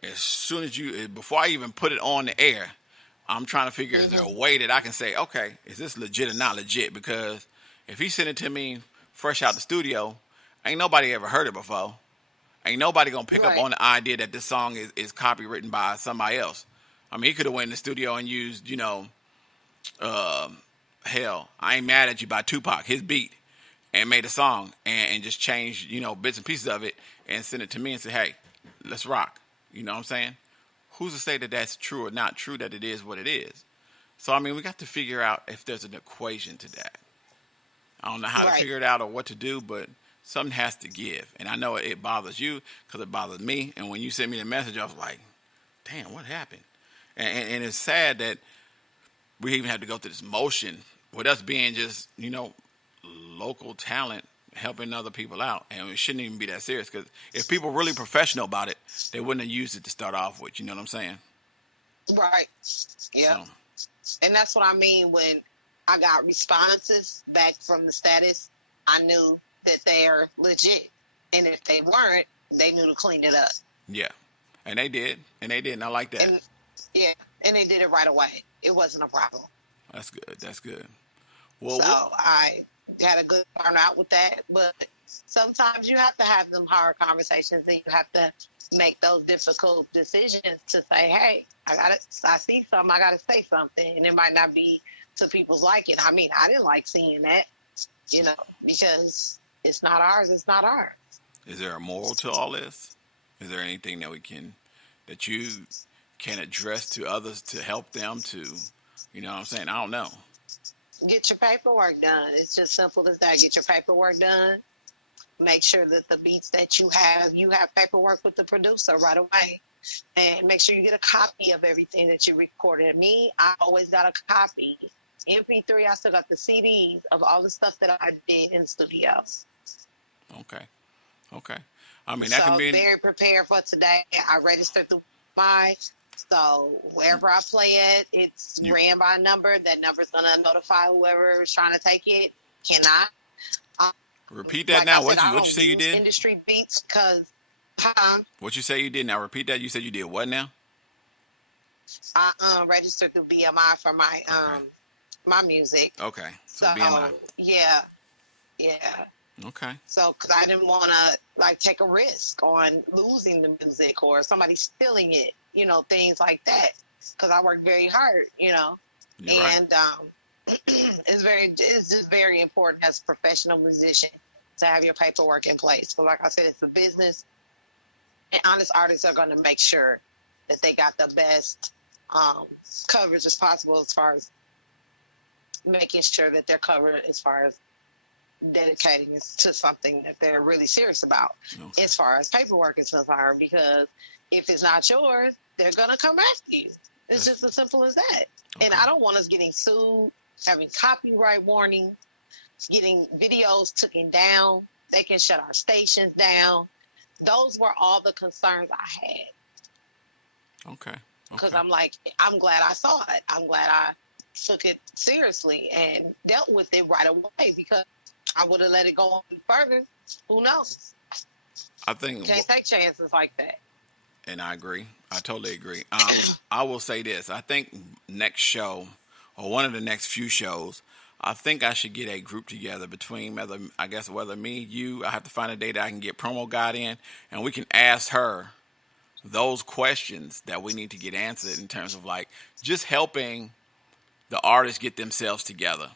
As soon as before I even put it on the air, I'm trying to figure, is there a way that I can say, okay, is this legit or not legit? Because if he sent it to me fresh out the studio, ain't nobody ever heard it before. Ain't nobody going to pick up on the idea that this song is copywritten by somebody else. I mean, he could have went in the studio and used, hell, I Ain't Mad at You by Tupac, his beat, and made a song and just changed, bits and pieces of it and sent it to me and said, hey, let's rock. You know what I'm saying? Who's to say that that's true or not true, that it is what it is? So, we got to figure out if there's an equation to that. I don't know how to figure it out or what to do, but something has to give. And I know it bothers you because it bothers me. And when you sent me the message, I was like, damn, what happened? And it's sad that we even have to go through this motion with us being just, local talent helping other people out. And it shouldn't even be that serious, because if people were really professional about it, they wouldn't have used it to start off with. You know what I'm saying? Right. Yeah. So. And that's what I mean when I got responses back from the status. I knew that they're legit. And if they weren't, they knew to clean it up. Yeah. And they did. And I like that. And they did it right away. It wasn't a problem. That's good. That's good. Well, so I had a good turnout with that, but sometimes you have to have them hard conversations, and you have to make those difficult decisions to say, hey, I see something, I gotta say something. And it might not be to people's liking. I didn't like seeing that, because it's not ours, it's not ours. Is there a moral to all this? Is there anything that you can address to others to help them to, you know what I'm saying? I don't know. Get your paperwork done. It's just simple as that. Get your paperwork done. Make sure that the beats that you have paperwork with the producer right away. And make sure you get a copy of everything that you recorded. Me, I always got a copy. MP3, I still got the CDs of all the stuff that I did in studio. Okay. That can be very prepared for today. I registered through my So wherever I play it, it's ran by a number. That number's gonna notify whoever is trying to take it. Cannot. Repeat that Like now. I said, I What you don't say you use did? industry beats because What you say you did now? Repeat that. You said you did what now? I registered through BMI for my Okay. my music. Okay. So So BMI. yeah. Okay. So because I didn't want to like take a risk on losing the music or somebody stealing it, things like that. Because I work very hard, You're right. and it's just very important as a professional musician to have your paperwork in place. So like I said, it's a business, and honest artists are going to make sure that they got the best coverage as possible as far as making sure that they're covered as far as dedicating to something that they're really serious about as far as paperwork is concerned, because if it's not yours, they're going to come after you. It's just as simple as that. Okay. And I don't want us getting sued, having copyright warnings, getting videos taken down. They can shut our stations down. Those were all the concerns I had. Okay. Because I'm like, I'm glad I saw it. I'm glad I took it seriously and dealt with it right away, because I would have let it go on further. Who knows? I think Can't take chances like that. And I agree. I totally agree. I will say this. I think next show, or one of the next few shows, I think I should get a group together between whether me, you, I have to find a day that I can get Promo God in, and we can ask her those questions that we need to get answered in terms of like just helping the artists get themselves together.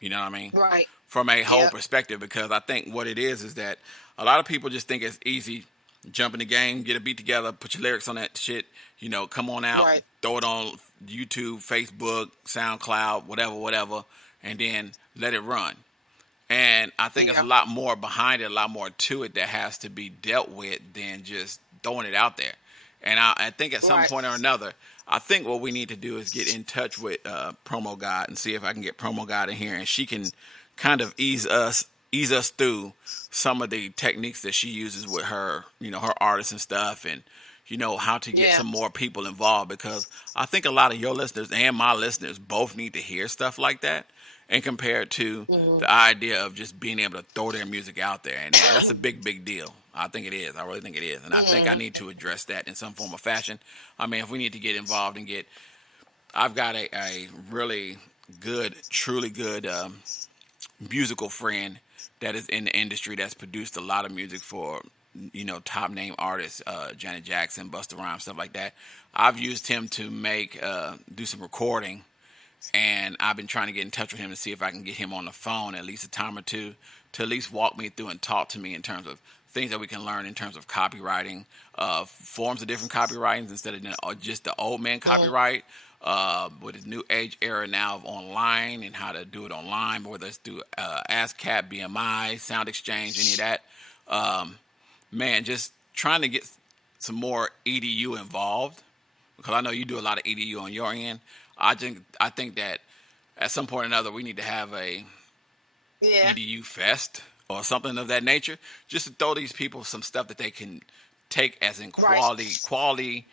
You know what I mean? Right. From a whole perspective, because I think what it is that a lot of people just think it's easy. Jump in the game, get a beat together, put your lyrics on that shit, come on out, throw it on YouTube, Facebook, SoundCloud, whatever, and then let it run. And I think there's a lot more behind it, a lot more to it that has to be dealt with than just throwing it out there. And I think at some point or another, I think what we need to do is get in touch with Promo God and see if I can get Promo God in here, and she can kind of ease us through some of the techniques that she uses with her, her artists and stuff, and, how to get some more people involved, because I think a lot of your listeners and my listeners both need to hear stuff like that, and compared to the idea of just being able to throw their music out there. And that's a big, big deal. I think it is. I really think it is. And I think I need to address that in some form or fashion. I mean, if we need to get involved and I've got a really good, truly good musical friend that is in the industry that's produced a lot of music for, top name artists, Janet Jackson, Busta Rhymes, stuff like that. I've used him to do some recording, and I've been trying to get in touch with him to see if I can get him on the phone at least a time or two to at least walk me through and talk to me in terms of things that we can learn in terms of copywriting, forms of different copywritings instead of just the old man copyright. With the new age era now of online and how to do it online, whether it's through ASCAP, BMI, Sound Exchange, any of that. Just trying to get some more EDU involved, because I know you do a lot of EDU on your end. I think that at some point or another we need to have a EDU fest or something of that nature, just to throw these people some stuff that they can take as in quality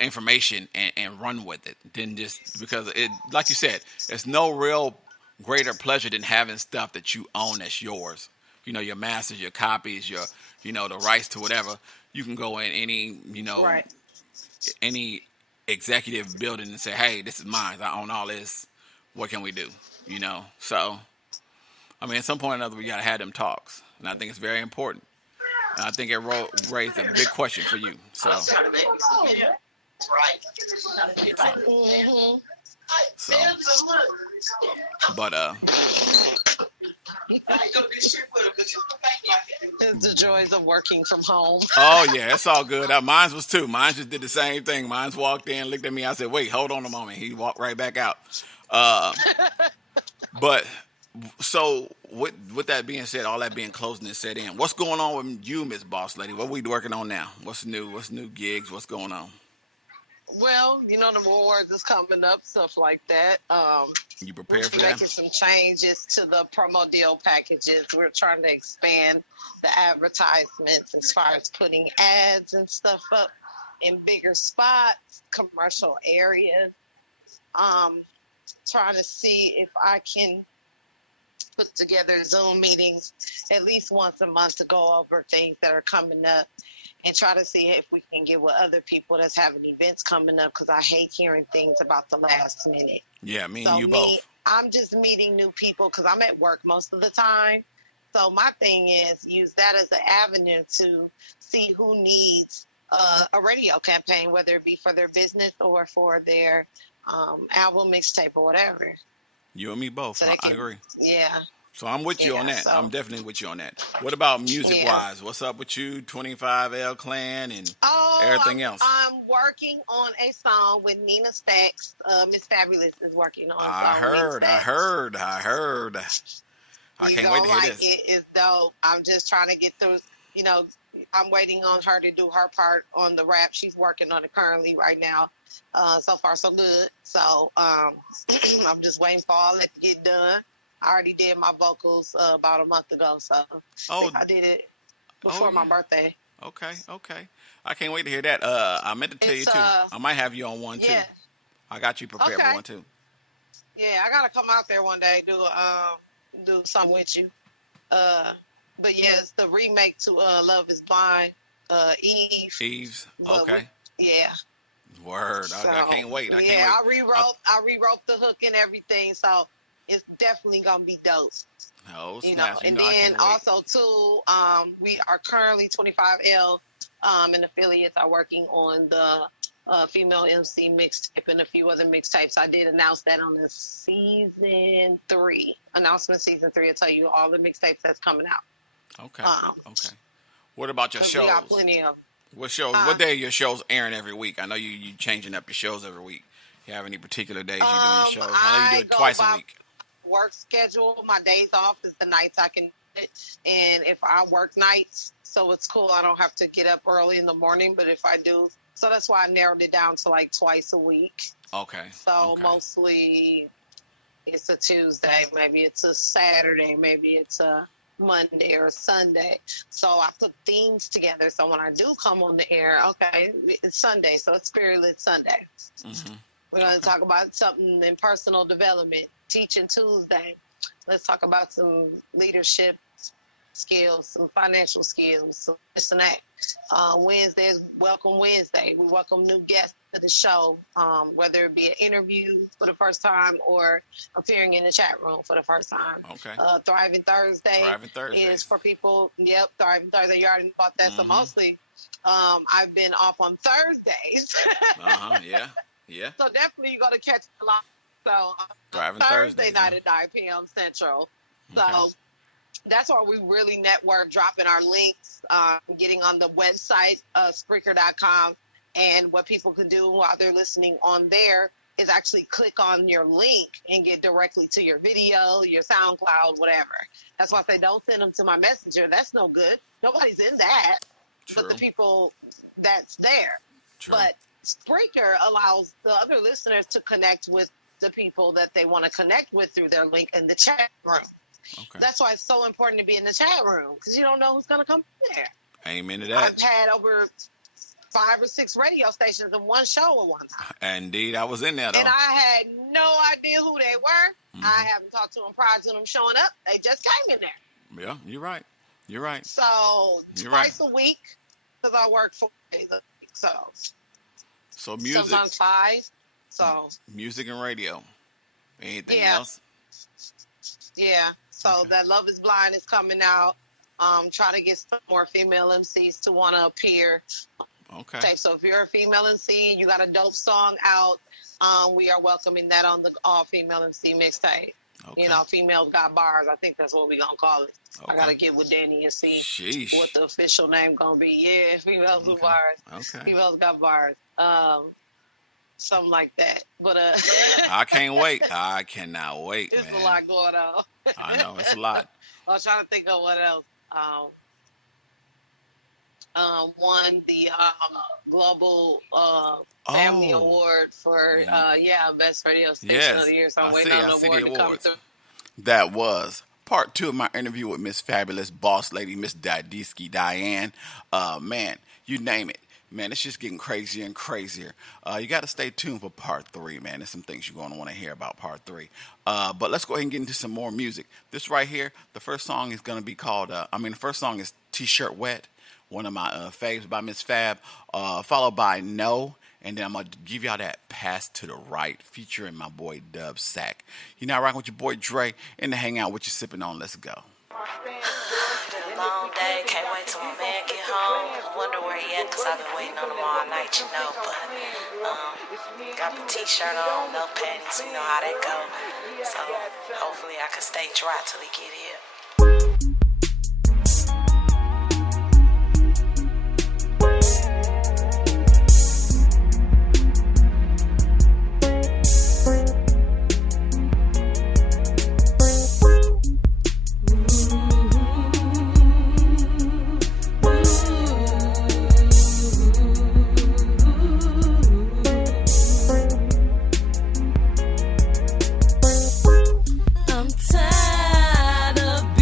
information and run with it, than just because it, like you said, there's no real greater pleasure than having stuff that you own that's yours. Your masters, your copies, your, the rights to whatever. You can go in any executive building and say, hey, this is mine. I own all this. What can we do? So, I mean, at some point or another, we got to have them talks. And I think it's very important. And I think it raised a big question for you. So. But It's the joys of working from home. Oh yeah, it's all good. Mine was too. Mine just did the same thing. Mine walked in, looked at me. I said, "Wait, hold on a moment." He walked right back out. But so with that being said, all that being closed and set in, what's going on with you, Miss Boss Lady? What are we working on now? What's new? What's new gigs? What's going on? Well, the awards is coming up, stuff like that. You prepared for we're that? making some changes to the promo deal packages. We're trying to expand the advertisements as far as putting ads and stuff up in bigger spots, commercial areas. Trying to see if I can put together Zoom meetings at least once a month to go over things that are coming up and try to see if we can get with other people that's having events coming up, because I hate hearing things about the last minute. Yeah, me and you both. I'm just meeting new people because I'm at work most of the time. So my thing is use that as an avenue to see who needs a radio campaign, whether it be for their business or for their album, mixtape, or whatever. You and me both. So I agree. Yeah. So I'm with you on that. so- I'm definitely with you on that. What about music Yeah. wise? What's up with you, 25L Clan, and everything else? I'm working on a song with Nina Stacks. MissFabulous is working on. I heard. I can't wait to hear this. It's dope. I'm just trying to get through. You know, I'm waiting on her to do her part on the rap. She's working on it currently right now. So far, so good. So I'm just waiting for all that to get done. I already did my vocals about a month ago, so I did it before my birthday. Okay. I can't wait to hear that. I meant to tell you too. I might have you on one too. Yeah. I got you prepared for one too. Yeah, I gotta come out there one day do something with you. But yeah, it's the remake to Love Is Blind. Eve's. Okay. Yeah. Word. So, I can't wait. I can't wait. I rewrote the hook and everything, so it's definitely gonna be dope. Oh, You know, and then also too, we are currently 25L and affiliates are working on the female MC mixtape and a few other mixtapes. I did announce that on the season 3 season 3. I'll tell you all the mixtapes that's coming out. Okay. What about your shows? We got plenty of. What shows? What day are your shows airing every week? I know you changing up your shows every week. You have any particular days you're doing your shows? I know you do it twice a week. Work schedule. My days off is the nights I can do it, and if I work nights, so it's cool. I don't have to get up early in the morning, but if I do, so that's why I narrowed it down to like twice a week. Okay. So mostly it's a Tuesday, maybe it's a Saturday, maybe it's a Monday or a Sunday. So I put themes together. So when I do come on the air, okay, it's Sunday, so it's Spirit Lit Sunday. Mm-hmm. We're going to talk about something in personal development. Teaching Tuesday. Let's talk about some leadership skills, some financial skills, some this and that. Wednesday is Welcome Wednesday. We welcome new guests to the show, whether it be an interview for the first time or appearing in the chat room for the first time. Okay. Thriving Thursday. Is for people. Yep, Thriving Thursday. You already bought that. Mm-hmm. So mostly, I've been off on Thursdays. Yeah. So definitely you're going to catch a lot. So Thursday night at 9 p.m. Central. So that's where we really network, dropping our links, getting on the website, Spreaker.com. And what people can do while they're listening on there is actually click on your link and get directly to your video, your SoundCloud, whatever. That's why I say don't send them to my messenger. That's no good. Nobody's in that. True. But the people that's there. True. But Spreaker allows the other listeners to connect with the people that they want to connect with through their link in the chat room. Okay. That's why it's so important to be in the chat room, because you don't know who's going to come there. Amen to that. I've had over 5 or 6 radio stations in one show at one time. Indeed, I was in there, though. And I had no idea who they were. I haven't talked to them prior to them showing up. They just came in there. Yeah, you're right. You're right. So twice a week, because I work 4 days a week. So music. Sometimes 5. So music and radio. Anything else? Yeah. So that Love Is Blind is coming out. Try to get some more female MCs to want to appear. Okay. So if you're a female MC, you got a dope song out, we are welcoming that on the all-female MC mixtape. Okay. You know, females got bars. I think that's what we're going to call it. Okay. I got to get with Danny and see what the official name going to be. Yeah, females with bars. Okay. Females got bars. Something like that. But I can't wait. I cannot wait, man. There's a lot going on. I know. It's a lot. I was trying to think of what else. Won the Global Family Award for Best Radio Station of the Year. So I'm waiting on the award to come through. That was part 2 of my interview with MissFabulous, BossLady, Miss DeeDeeski Diane. Man, you name it. Man, it's just getting crazier and crazier. You got to stay tuned for part 3, man. There's some things you're going to want to hear about part 3. But let's go ahead and get into some more music. This right here, the first song is going to be called, the first song is T-Shirt Wet, one of my faves by Miss Fab, followed by No, and then I'm going to give y'all that Pass to the Right, featuring my boy Dub Sack. You're now rocking with your boy Dre in the Hangout. What you sipping on? Let's go. Been a long day, can't wait till my man get home. I wonder where he at, cause I've been waiting on him all night, you know. But got the t-shirt on, no panties, you know how that go. So hopefully I can stay dry till he get here. I'm tired of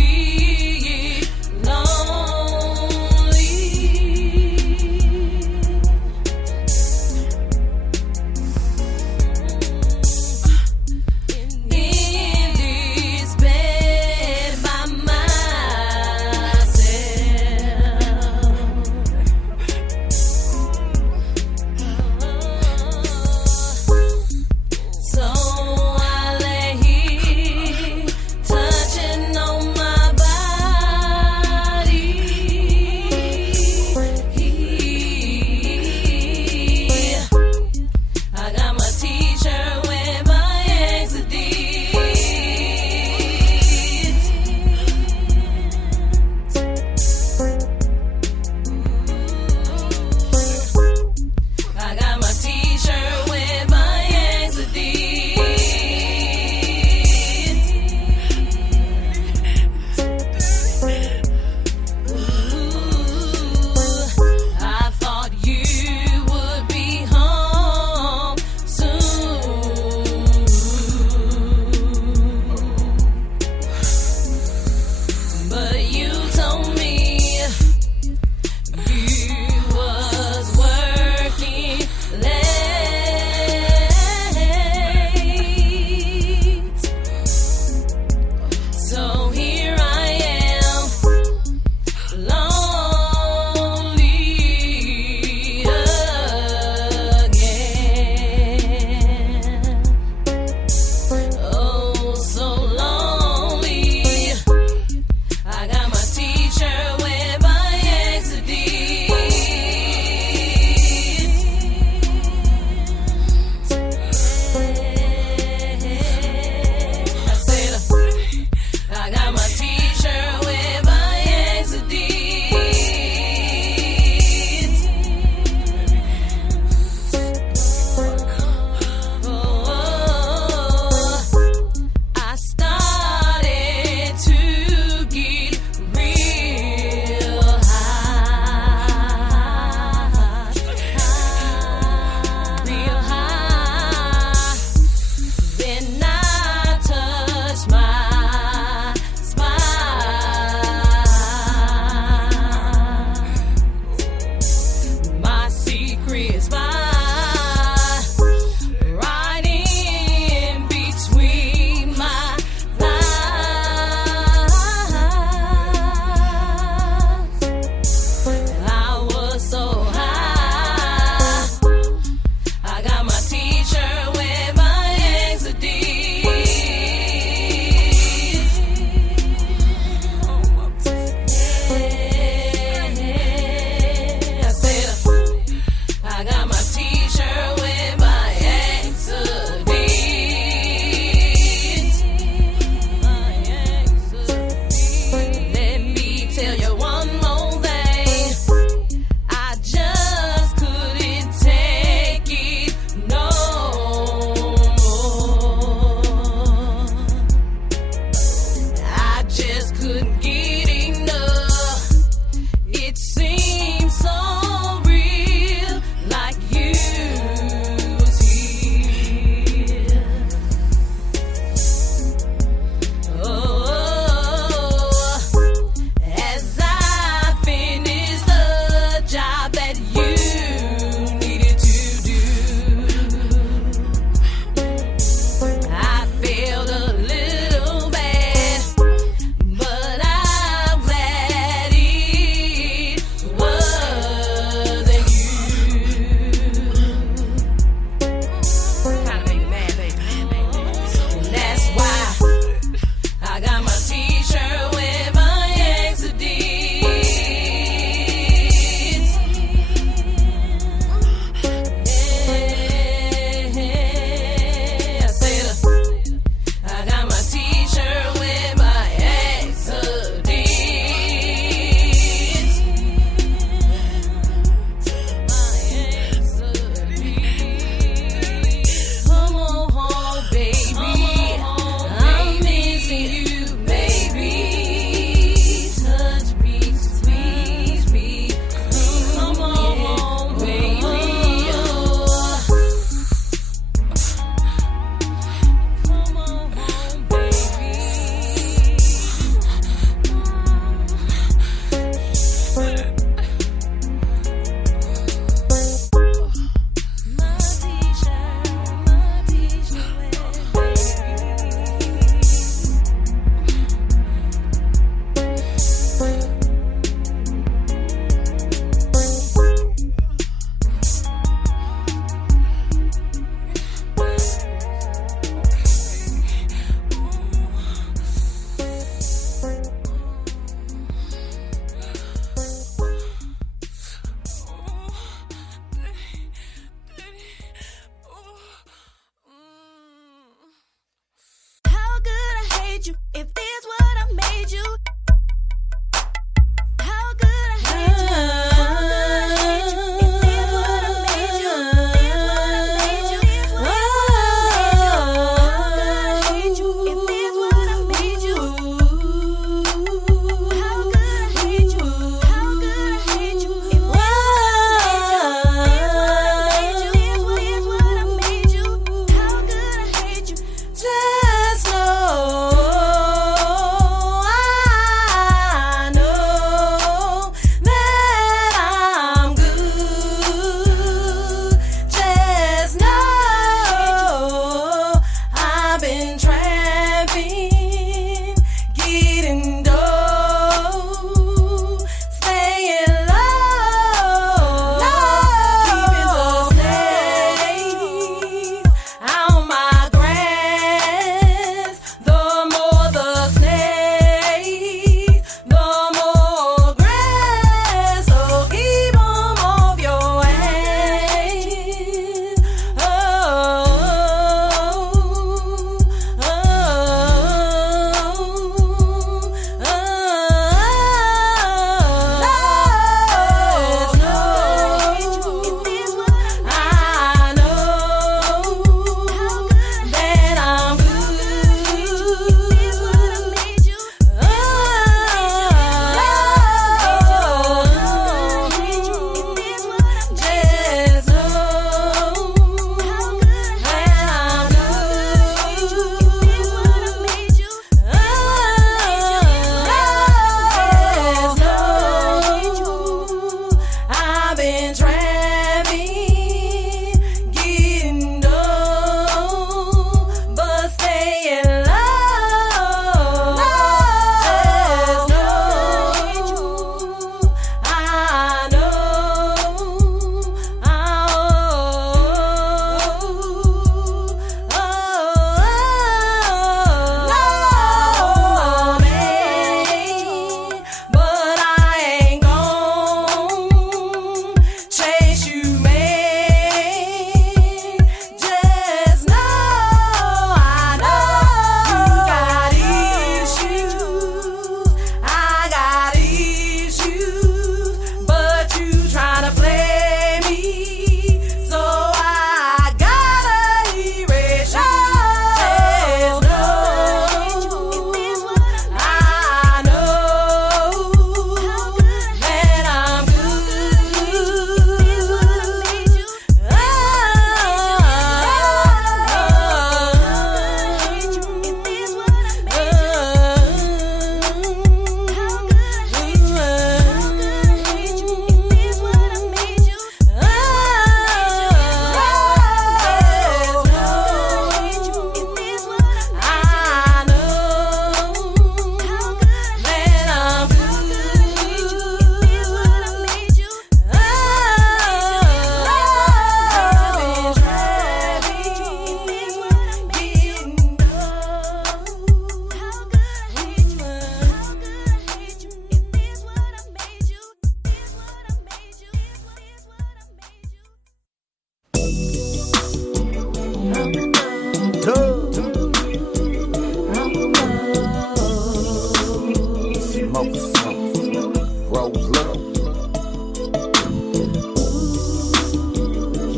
Hold up.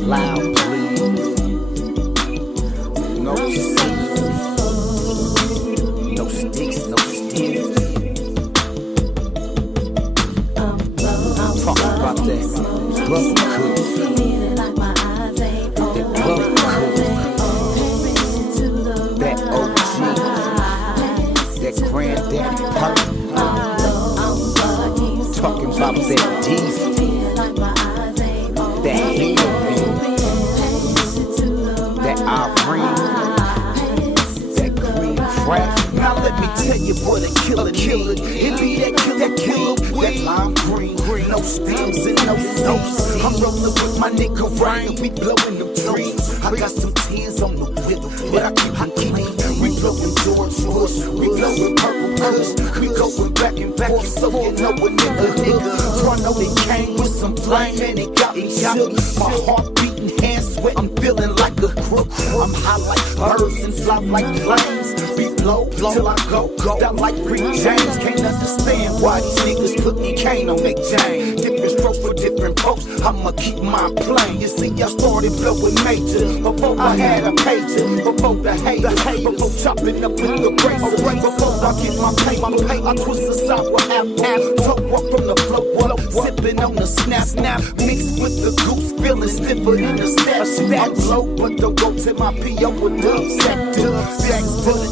Loud, please. No seats. No sticks, no sticks. Talk about that brother cook. That brother cook. That OG. That granddaddy perk. Talking about that diesel. That healing. That Irene. That green crack. Now let me tell you what a killer need. It be that killer weed. That lime green, no stems and no notes. I'm rolling with my nigga Ryan. We blowing them trees. I got some tears on the wheel, but I keep. We blowing George Bush. We blowing purple kush. We going back and back, so you know a nigga. So I know they came with some flame and it got me shook. My heart beating, hands sweat. I'm feeling like a crook. I'm high like birds and fly like planes. Be blow till I go. Down like Rick James. Can't understand why these niggas put me cane on their chain. Different strokes for different folks. I'ma keep my plane. You see, I started blowing major before I had a pager. Before the haters, before chopping up with the razor. Before I get my pay, I twist the sour apple. Talk walk from the flow, sipping on the snap. Mixed with the goose, feeling stiffer than the step. I'm low, but don't go to my P.O. with love sector. Sex for the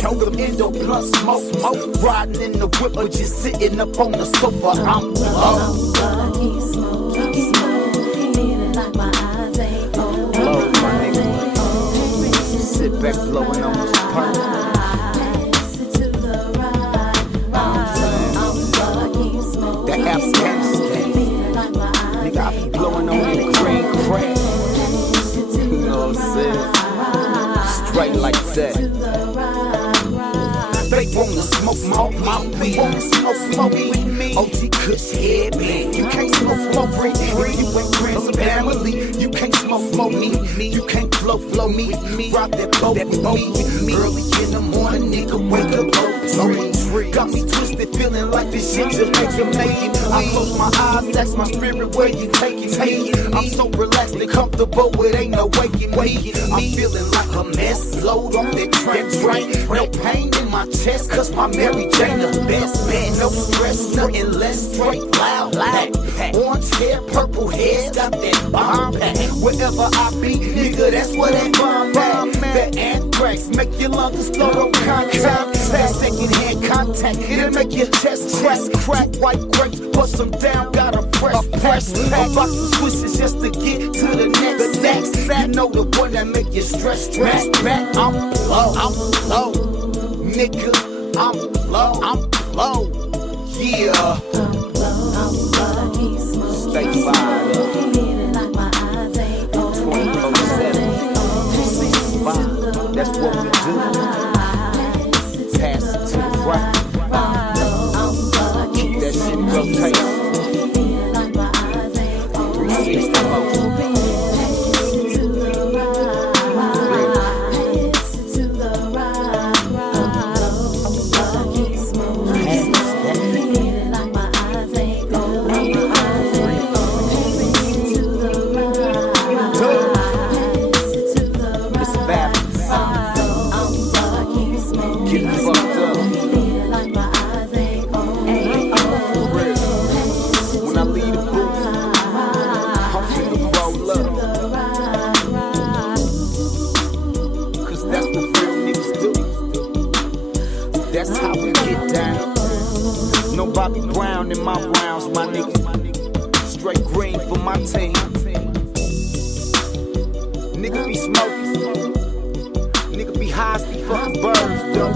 choke, them endo plus smoke. Riding in the whip or just sitting up on the sofa. I'm low. Blow, my nigga. Sit back blowing on this perk. That Afghanistan. Nigga, I be blowing on that green crack. You know what I'm saying? Straight like that. They wanna smoke my weed. Wanna smoke with me. OG Kush headband. You can't smoke free. If you ain't friends with family, you can't smoke me. You can't flow me. Rock that boat with me. Early in the morning, nigga, wake up, tree. Got me twisted, feeling like this shit just makes you make it. I close my eyes, that's my spirit where you taking me. I'm so relaxed and comfortable, it ain't no waking me. I'm feeling like a mess, load off that train. No pain in my chest, cause my Mary Jane the best. No stress, nothing less, straight loud. Orange hair, purple hair, got that bomb pack. Wherever I be, nigga, that's where that bomb at. That anthrax make your lungs slow, don't contact. That second-hand contact, it'll make your chest crack. White grapes, bust them down, got a fresh pack. A box of swishes just to get to the next sack. You know the one that make you stress back. I'm low, nigga, I'm low, yeah. Stay fired up. 24/7, 65. That's what we do. Pass it to the right. Keep that shit rotating. 360 motion. Bobby Brown in my rounds, my nigga. Straight green for my team. Nigga be smoking. Nigga be high as the fucking birds, though.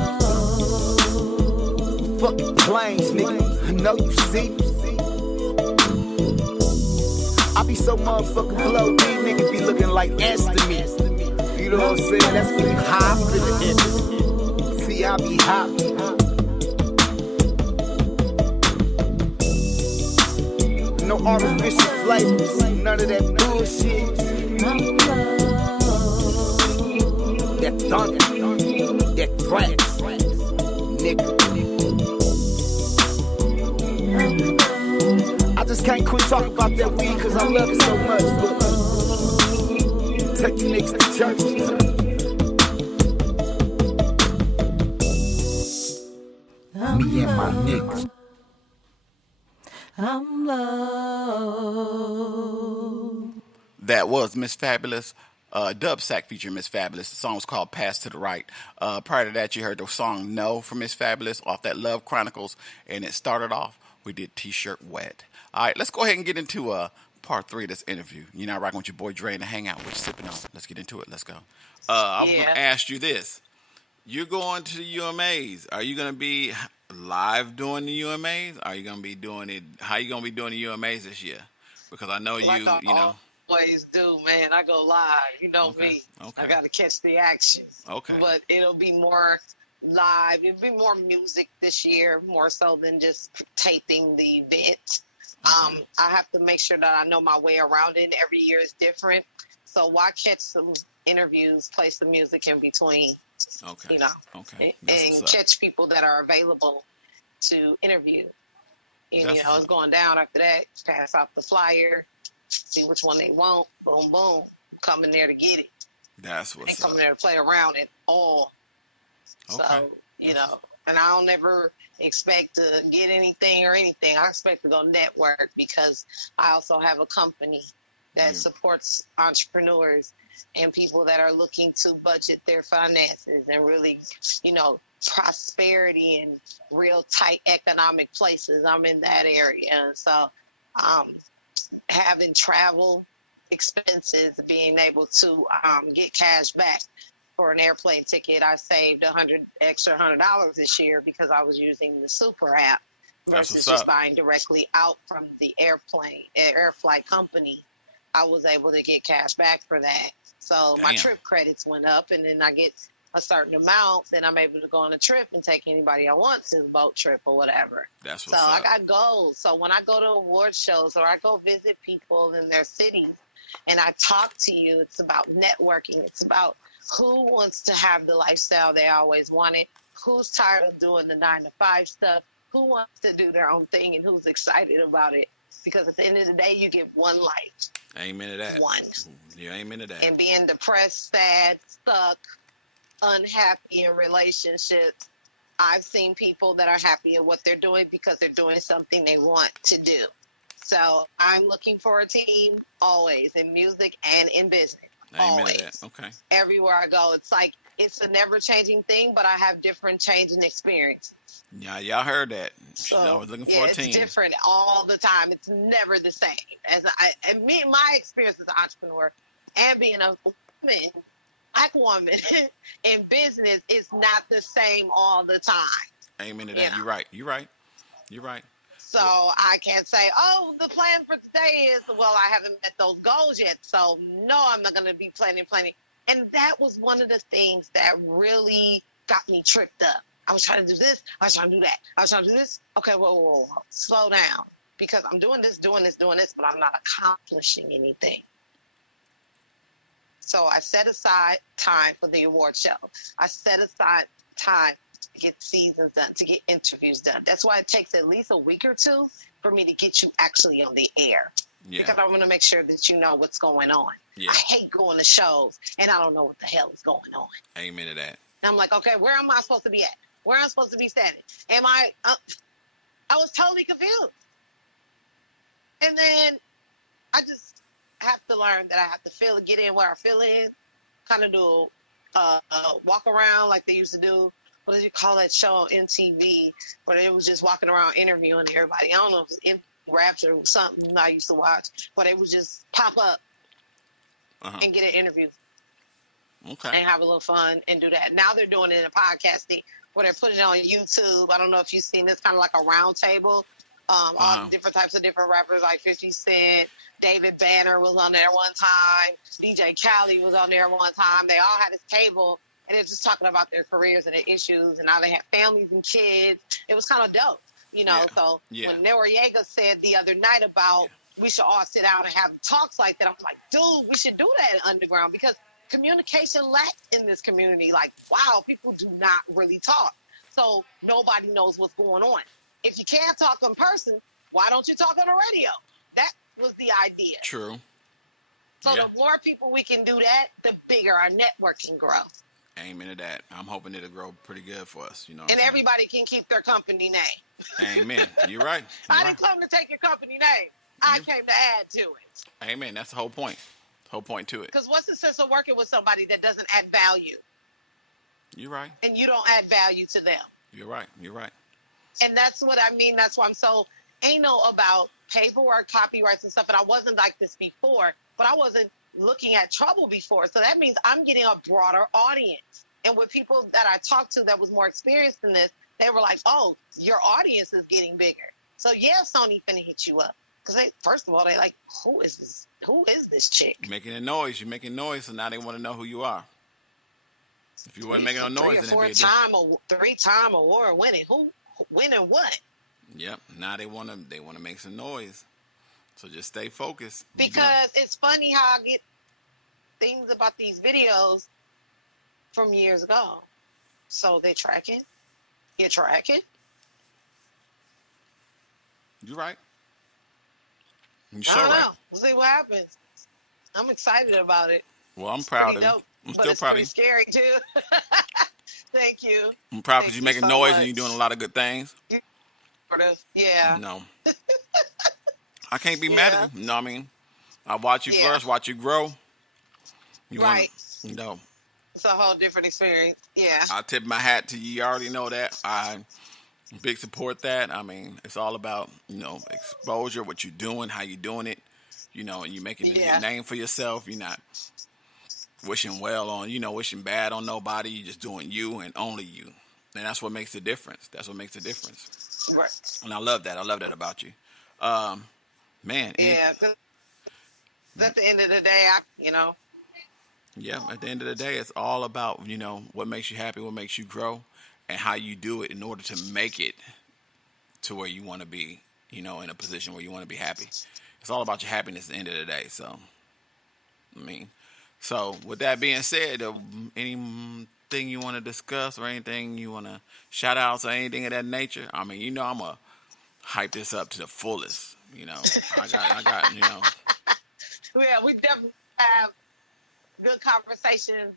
Fucking planes, nigga. I know you see. I be so motherfucking blow, these niggas be looking like ants to me. You know what I'm saying? That's when you high to the end. See, I be hot. No artificial flavors, none of that bullshit. That thunder, that thrash, nigga. just can't quit talking about that weed because I love it so much. But take you niggas to church. Me and my niggas. I'm low. That was MissFabulous. Dub Sack featuring MissFabulous. The song was called Pass to the Right. Prior to that, you heard the song No from MissFabulous off that Love Chronicles. And it started off, we did T-Shirt Wet. All right, let's go ahead and get into part 3 of this interview. You're now rocking with your boy Dre in the Hangout. What you sipping on? Let's get into it. Let's go. I was going to ask you this. You're going to the UMAs. Are you going to be live doing the UMAs? Are you going to be doing it? How you going to be doing the UMAs this year? Because I know like you know. Always do, man. I go live. You know me. Okay. I got to catch the action. Okay. But it'll be more live. It'll be more music this year, more so than just taping the event. I have to make sure that I know my way around it. Every year is different. So why catch some interviews, play some music in between? Okay. You know, okay. and catch people that are available to interview. And, you know, it's going down after that. Pass out the flyer, see which one they want. Boom, boom. Come in there to get it. That's what's up. Come in there to play around at all. Okay. So, you know, and I don't ever expect to get anything or anything. I expect to go network because I also have a company that supports entrepreneurs and people that are looking to budget their finances and really, you know, prosperity in real tight economic places. I'm in that area. And so having travel expenses, being able to get cash back for an airplane ticket, I saved $100 this year because I was using the Super app versus just buying directly out from the air flight company. I was able to get cash back for that. So my trip credits went up, and then I get a certain amount, then I'm able to go on a trip and take anybody I want to the boat trip or whatever. That's what's up. So I got goals. So when I go to award shows or I go visit people in their cities and I talk to you, it's about networking. It's about who wants to have the lifestyle they always wanted, who's tired of doing the 9-to-5 stuff, who wants to do their own thing, and who's excited about it. Because at the end of the day, you get one life. Amen to that. One. Yeah, amen to that. And being depressed, sad, stuck, unhappy in relationships, I've seen people that are happy in what they're doing because they're doing something they want to do. So I'm looking for a team always in music and in business. Amen always. To that. Okay. Everywhere I go, it's like it's a never-changing thing, but I have different changing experience. Yeah, y'all heard that. So, I was looking for a team. It's different all the time. It's never the same. My experience as an entrepreneur and being a woman, black woman in business is not the same all the time. Amen to that. You're right. So I can't say, oh, the plan for today is, well, I haven't met those goals yet, so no, I'm not going to be planning. And that was one of the things that really got me tripped up. I was trying to do this. I was trying to do that. I was trying to do this. Okay, whoa. Slow down. Because I'm doing this, but I'm not accomplishing anything. So I set aside time for the award show. I set aside time to get seasons done, to get interviews done. That's why it takes at least a week or two for me to get you actually on the air. Yeah. Because I want to make sure that you know what's going on. Yeah. I hate going to shows, and I don't know what the hell is going on. Amen to that. And I'm like, okay, where am I supposed to be at? Where am I supposed to be standing? I was totally confused. And then I just have to learn that I have to get in where I feel in, kind of do walk around like they used to do. What did you call that show on MTV where they was just walking around interviewing everybody? I don't know if it was Rapture or something I used to watch, but they would just pop up and get an interview. Okay. And have a little fun and do that. Now they're doing it in a podcasting where they're putting it on YouTube. I don't know if you've seen this, kind of like a round table. All different types of different rappers like 50 Cent, David Banner was on there one time, DJ Khaled was on there one time. They all had this table, and they're just talking about their careers and their issues, and now they have families and kids. It was kind of dope, you know. So when Noriega said the other night about we should all sit down and have talks like that, I'm like, dude, we should do that in Underground because communication lacks in this community. Like, wow, people do not really talk. So nobody knows what's going on. If you can't talk in person, Why don't you talk on the radio? That was the idea. True. So Yeah. the more people we can do that, the bigger our network can grow. Amen to that. I'm hoping it'll grow pretty good for us. You know. And everybody can keep their company name. Amen. You're right. I didn't come to take your company name. I came to add to it. Amen. That's the whole point. Whole point to it. Because what's the sense of working with somebody that doesn't add value? You're right. And you don't add value to them. You're right. You're right. And that's what I mean. That's why I'm so anal about paperwork, copyrights, and stuff. And I wasn't like this before, but I wasn't looking at trouble before. So that means I'm getting a broader audience. And with people that I talked to that was more experienced in this, they were like, oh, your audience is getting bigger. So yeah, Sony finna hit you up. Because they, first of all, they like, who is this? Who is this chick? You're making a noise. You're making noise, so now they want to know who you are. If you weren't making no noise, then it'd be a different. Three-time award winning. Who winning what? Yep. Now they want to make some noise. So just stay focused. Because it's funny how I get things about these videos from years ago. So they're tracking. You're tracking. You're right. You're I so don't right. know. We'll see what happens. I'm excited about it. Well, I'm proud of you. Dope, I'm but still it's proud of pretty you. scary too. Thank you. I'm proud because Thank you're making so noise much. and you're doing a lot of good things. Sort of. Yeah. No. I can't be mad at you. You know what I mean? I watch you flourish, watch you grow. You right. You know. It's a whole different experience. Yeah. I tip my hat to you. You already know that. I big support that. I mean, it's all about, exposure, what you're doing, how you're doing it. And you're making a good name for yourself. You're not wishing wishing bad on nobody. You're just doing you and only you. And that's what makes the difference. That's what makes the difference. Right. And I love that. I love that about you. Man. Yeah. At the end of the day, Yeah, at the end of the day, it's all about, what makes you happy, what makes you grow, and how you do it in order to make it to where you want to be, in a position where you want to be happy. It's all about your happiness at the end of the day. So, with that being said, anything you want to discuss or anything you want to shout outs or anything of that nature? I'm going to hype this up to the fullest. I got. Yeah, we definitely have good conversations.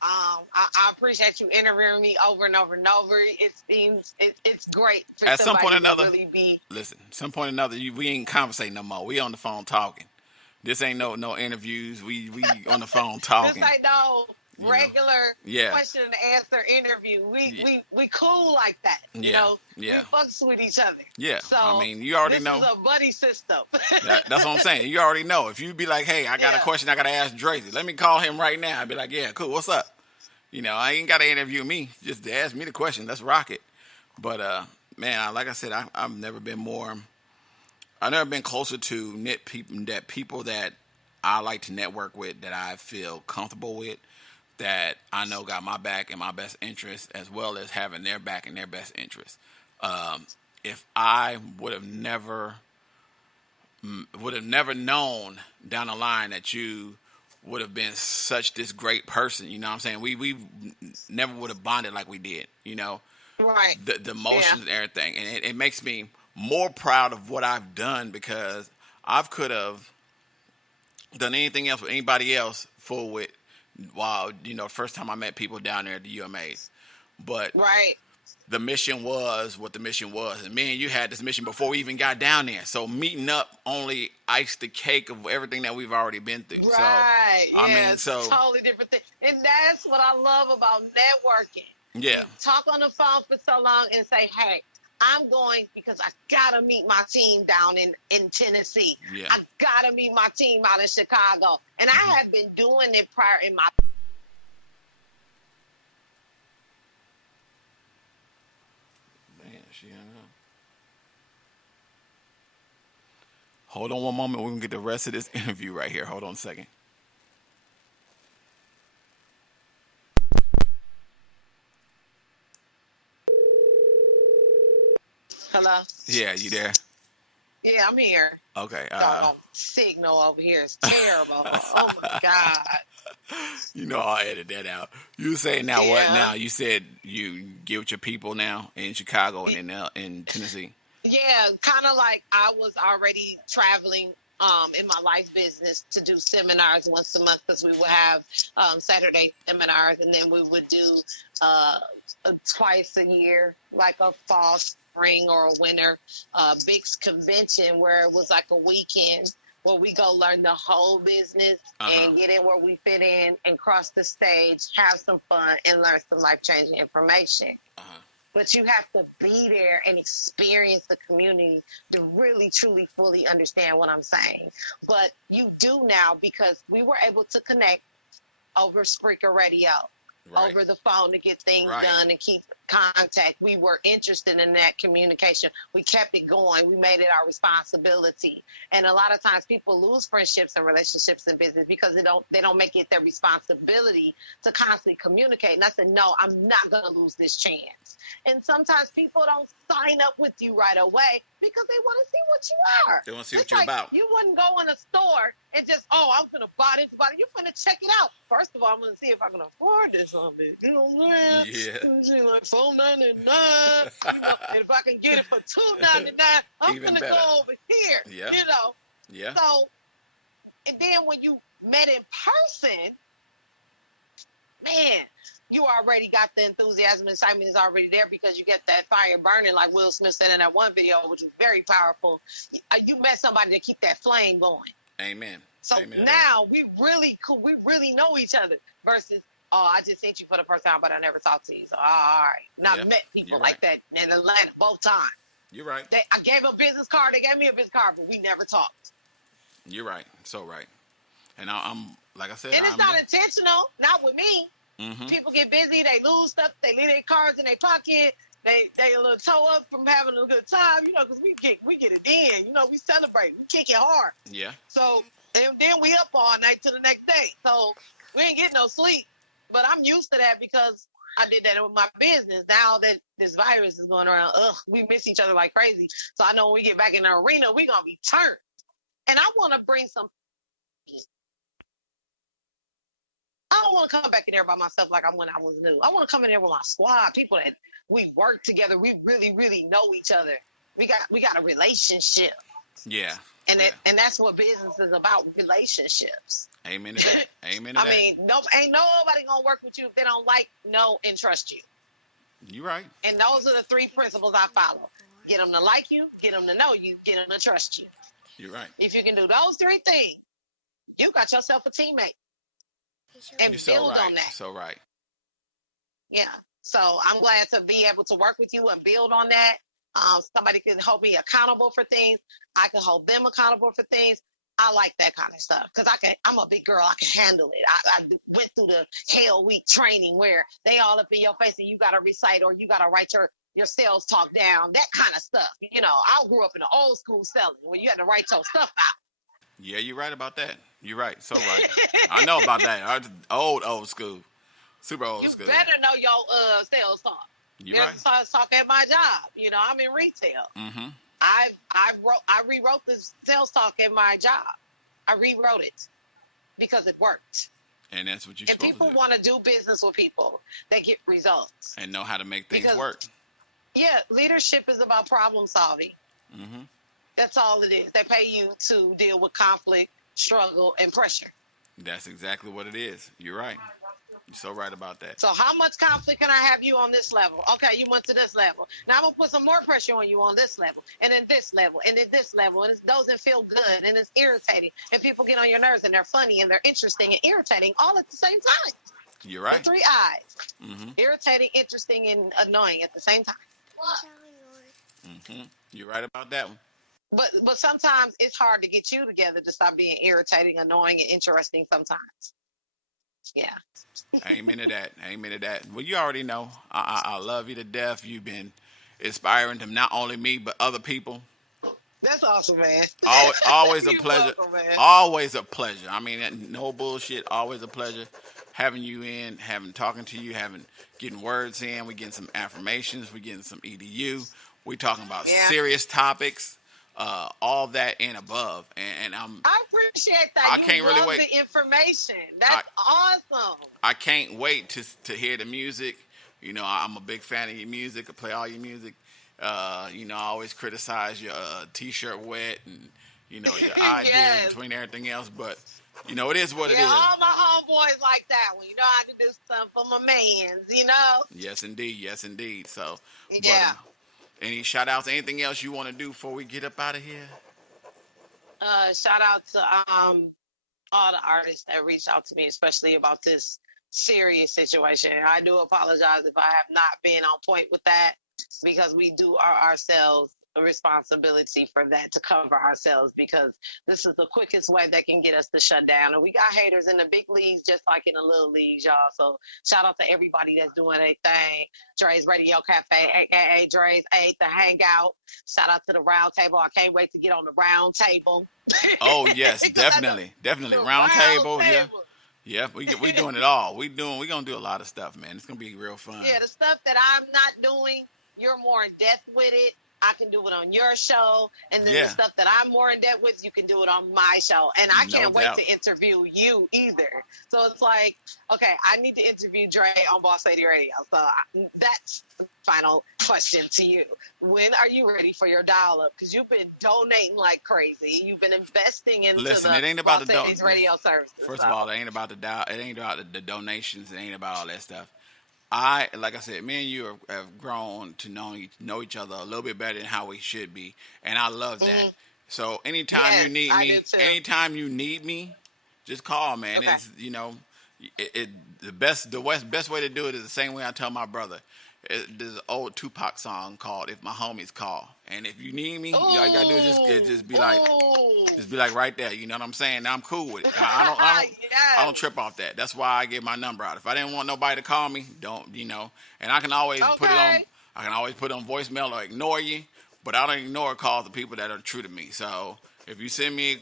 I appreciate you interviewing me over and over and over. It seems it's great for at some point or another. Really be. Listen, some point or another, we ain't conversating no more. We on the phone talking. This ain't no interviews. We on the phone talking. This ain't no regular question and answer interview. We cool like that. We fucks with each other. Yeah, so you already know. This is a buddy system. That's what I'm saying. You already know. If you be like, hey, I got a question I got to ask Drezey. Let me call him right now. I'd be like, yeah, cool. What's up? I ain't got to interview me. Just to ask me the question. Let's rock it. But, man, like I said, I've never been closer to people that I like to network with, that I feel comfortable with, that I know got my back and my best interest, as well as having their back and their best interest. If I would have never known down the line that you would have been such this great person, you know what I'm saying? We never would have bonded like we did, Right. The emotions and everything. And it makes me more proud of what I've done, because I could have done anything else with anybody else while, first time I met people down there at the UMAs. But the mission was what the mission was. And me and you had this mission before we even got down there. So meeting up only iced the cake of everything that we've already been through. Right. So, it's a totally different thing. And that's what I love about networking. Yeah. Talk on the phone for so long and say, hey, I'm going because I got to meet my team down in Tennessee. Yeah. I got to meet my team out in Chicago. And I had been doing it prior in my... Man, she hung up. Hold on one moment. We're going to get the rest of this interview right here. Hold on a second. Hello? Yeah, you there? Yeah, I'm here. Okay. Signal over here is terrible. Oh, my God. I'll edit that out. You say now what now? You said you get with your people now in Chicago and in Tennessee. Yeah, kind of like I was already traveling in my life business to do seminars once a month because we would have Saturday seminars, and then we would do twice a year, like a fall, spring, or a winter big convention where it was like a weekend where we go learn the whole business and get in where we fit in and cross the stage, have some fun, and learn some life-changing information. But you have to be there and experience the community to really, truly, fully understand what I'm saying. But you do now because we were able to connect over Spreaker Radio, over the phone to get things done and keep contact. We were interested in that communication. We kept it going. We made it our responsibility. And a lot of times people lose friendships and relationships in business because they don't make it their responsibility to constantly communicate. And I said, no, I'm not going to lose this chance. And sometimes people don't sign up with you right away because they want to see what you are. They want to see what you're about. You wouldn't go in a store and just, I'm going to buy this, You're going to check it out. First of all, I'm going to see if I can afford this on me. You know what I'm saying? Like $4.99. And if I can get it for $2.99, I'm going to go over here. Yeah. You know? Yeah. So, and then when you met in person, man, you already got the enthusiasm and excitement is already there because you get that fire burning, like Will Smith said in that one video, which was very powerful. You met somebody to keep that flame going. Amen. So Amen. now we really know each other versus, I just seen you for the first time, but I never talked to you. So, all right. Now, I've met people like that in Atlanta both times. You're right. I gave a business card. They gave me a business card, but we never talked. You're right. So right. And I'm, like I said, and it's not intentional, not with me. Mm-hmm. People get busy, they lose stuff, they leave their cards in their pocket, they a little toe up from having a good time, because we get it in, we celebrate, we kick it hard. Yeah. So, and then we up all night to the next day. So we ain't getting no sleep. But I'm used to that because I did that with my business. Now that this virus is going around, we miss each other like crazy. So I know when we get back in the arena, we're going to be turned. And I want to bring some. I don't want to come back in there by myself like when I was new. I want to come in there with my squad, people that we work together. We really, really know each other. We got a relationship. Yeah. And that's what business is about, relationships. Amen to that. Amen to that. I mean, ain't nobody gonna work with you if they don't like, know, and trust you. You're right. And those are the three principles I follow. Get them to like you, get them to know you, get them to trust you. You're right. If you can do those three things, you got yourself a teammate. And You're so build right. on that. So right. Yeah. So I'm glad to be able to work with you and build on that. Somebody can hold me accountable for things. I can hold them accountable for things. I like that kind of stuff because I'm a big girl. I can handle it. I went through the Hell Week training where they all up in your face and you got to recite or you got to write your sales talk down, that kind of stuff. I grew up in the old school selling where you had to write your stuff out. Yeah, you're right about that. You're right. So right. I know about that. Old school. Super old school. You better know your sales talk. You're right. Talk at my job. I'm in retail. Mm-hmm. I rewrote the sales talk at my job. I rewrote it because it worked. And that's what you're supposed to do. And people want to do business with people that get results. And know how to make things work. Yeah, leadership is about problem solving. Mm-hmm. That's all it is. They pay you to deal with conflict, struggle, and pressure. That's exactly what it is. You're right. You're so right about that. So how much conflict can I have you on this level? Okay, you went to this level. Now I'm going to put some more pressure on you on this level, and then this level, and then this level, and it doesn't feel good, and it's irritating, and people get on your nerves, and they're funny, and they're interesting and irritating all at the same time. You're right. The three eyes. Mm-hmm. Irritating, interesting, and annoying at the same time. Mm-hmm. You're right about that one. But sometimes it's hard to get you together to stop being irritating, annoying, and interesting sometimes. Yeah. Amen to that. Amen to that. Well, you already know. I love you to death. You've been inspiring to not only me, but other people. That's awesome, man. Always a pleasure. Welcome, man. Always a pleasure. I mean, no bullshit. Always a pleasure having you in, talking to you, getting words in. We're getting some affirmations. We're getting some EDU. We're talking about serious topics. All that and above, and I appreciate that. I can't really wait. The information. That's awesome. I can't wait to hear the music. I'm a big fan of your music. I play all your music, I always criticize your t-shirt wet and your ideas Yes. between everything else, but it is what it Yeah, is. all my homeboys like that one. I can do something for my mans. Yes, indeed. Yes, indeed. So, but Yeah. any shout outs, anything else you want to do before we get up out of here? Shout out to all the artists that reached out to me, especially about this serious situation. I do apologize if I have not been on point with that, because we do ourselves a responsibility for that, to cover ourselves, because this is the quickest way that can get us to shut down. And we got haters in the big leagues just like in the little leagues, y'all. So shout out to everybody that's doing their thing. Dre's Radio Cafe, aka Dre's A, the Hangout. Shout out to the Round Table. I can't wait to get on the Round Table. Oh yes, definitely. Round table, yeah. Yeah, we doing it all. We gonna do a lot of stuff, man. It's gonna be real fun. Yeah, the stuff that I'm not doing, you're more in depth with it. I can do it on your show, and then the stuff that I'm more in depth with, you can do it on my show. And I can't wait to interview you either. So it's like, okay, I need to interview Dre on BossLady Radio. So that's the final question to you. When are you ready for your dial-up? Because you've been donating like crazy. You've been investing into it ain't about BossLady's radio services. First of all, it ain't about it ain't about the donations. It ain't about all that stuff. Like I said, me and you have grown to know each other a little bit better than how we should be, and I love that. Mm-hmm. So anytime you need me, just call, man. Okay. It's the best way to do it is the same way I tell my brother. There's an old Tupac song called "If My Homies Call," and if you need me, all you gotta do is just be like. Just be like right there, you know what I'm saying? I'm cool with it. I don't trip off that. That's why I give my number out. If I didn't want nobody to call me, don't, and I can always put it on. I can always put it on voicemail or ignore you, but I don't ignore calls of people that are true to me. So if you send me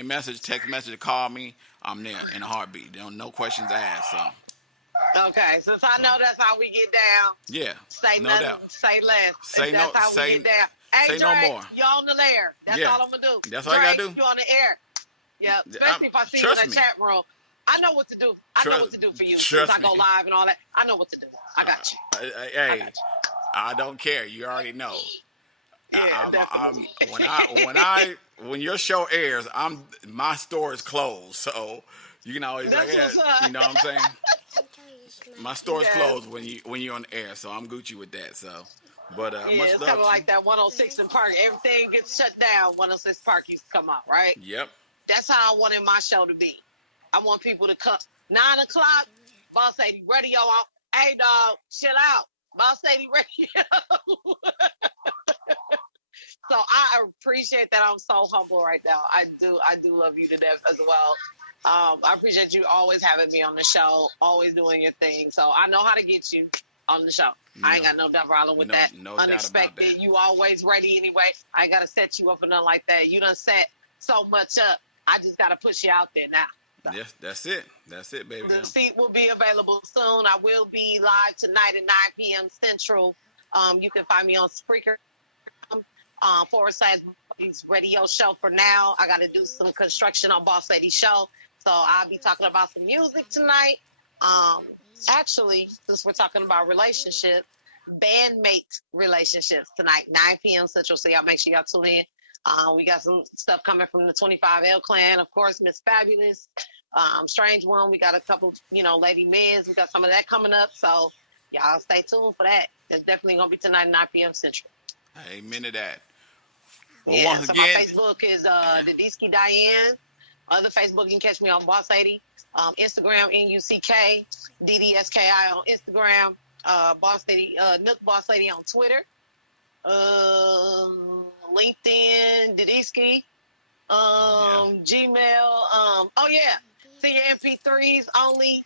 a message, text message, or call me, I'm there in a heartbeat. No questions asked. So. Okay, since I know that's how we get down. Yeah. Say no nothing, doubt. say less. Say that's no. How say. We get down. Hey, say Dre, no more. You on the air. That's all I'm gonna do. That's all I gotta do. You on the air. Yep. Especially if I see you in the chat room. I know what to do. I know what to do for you. Since I go live and all that. I know what to do. I got you. Hey, I don't care. You already know. Yeah, when your show airs, my store is closed, so you can always you know what I'm saying. My store is closed when you're on the air, so I'm Gucci with that. So, but much love. It's kind of like that 106 in Park. Everything gets shut down. 106 Park used to come out, right? Yep. That's how I wanted my show to be. I want people to come 9 o'clock. BossLady Radio on. Hey, dog, chill out. BossLady Radio. So I appreciate that. I'm so humble right now. I do love you to death as well. I appreciate you always having me on the show, always doing your thing. So I know how to get you on the show. I ain't got no problem with that. No Unexpected. Doubt about that. You always ready anyway. I ain't got to set you up or nothing like that. You done set so much up. I just got to push you out there now. So. Yes, that's it. That's it, baby. The seat will be available soon. I will be live tonight at 9 p.m. Central. You can find me on Spreaker. / radio show for now. I got to do some construction on BossLady show. So I'll be talking about some music tonight. Actually, since we're talking about relationships, bandmate relationships tonight, 9 p.m. Central. So y'all make sure y'all tune in. We got some stuff coming from the 25L clan. Of course, MissFabulous, Strange One. We got a couple, Lady Miz. We got some of that coming up. So y'all stay tuned for that. It's definitely going to be tonight at 9 p.m. Central. Amen to that. Well, yeah, once so again, my Facebook is DeeDeeski Diane. Other Facebook, you can catch me on BossLady. Instagram, NUCK, DeeDeeski on Instagram. BossLady, Nook BossLady on Twitter. LinkedIn, DeeDeeski. Gmail. Send your MP3s only.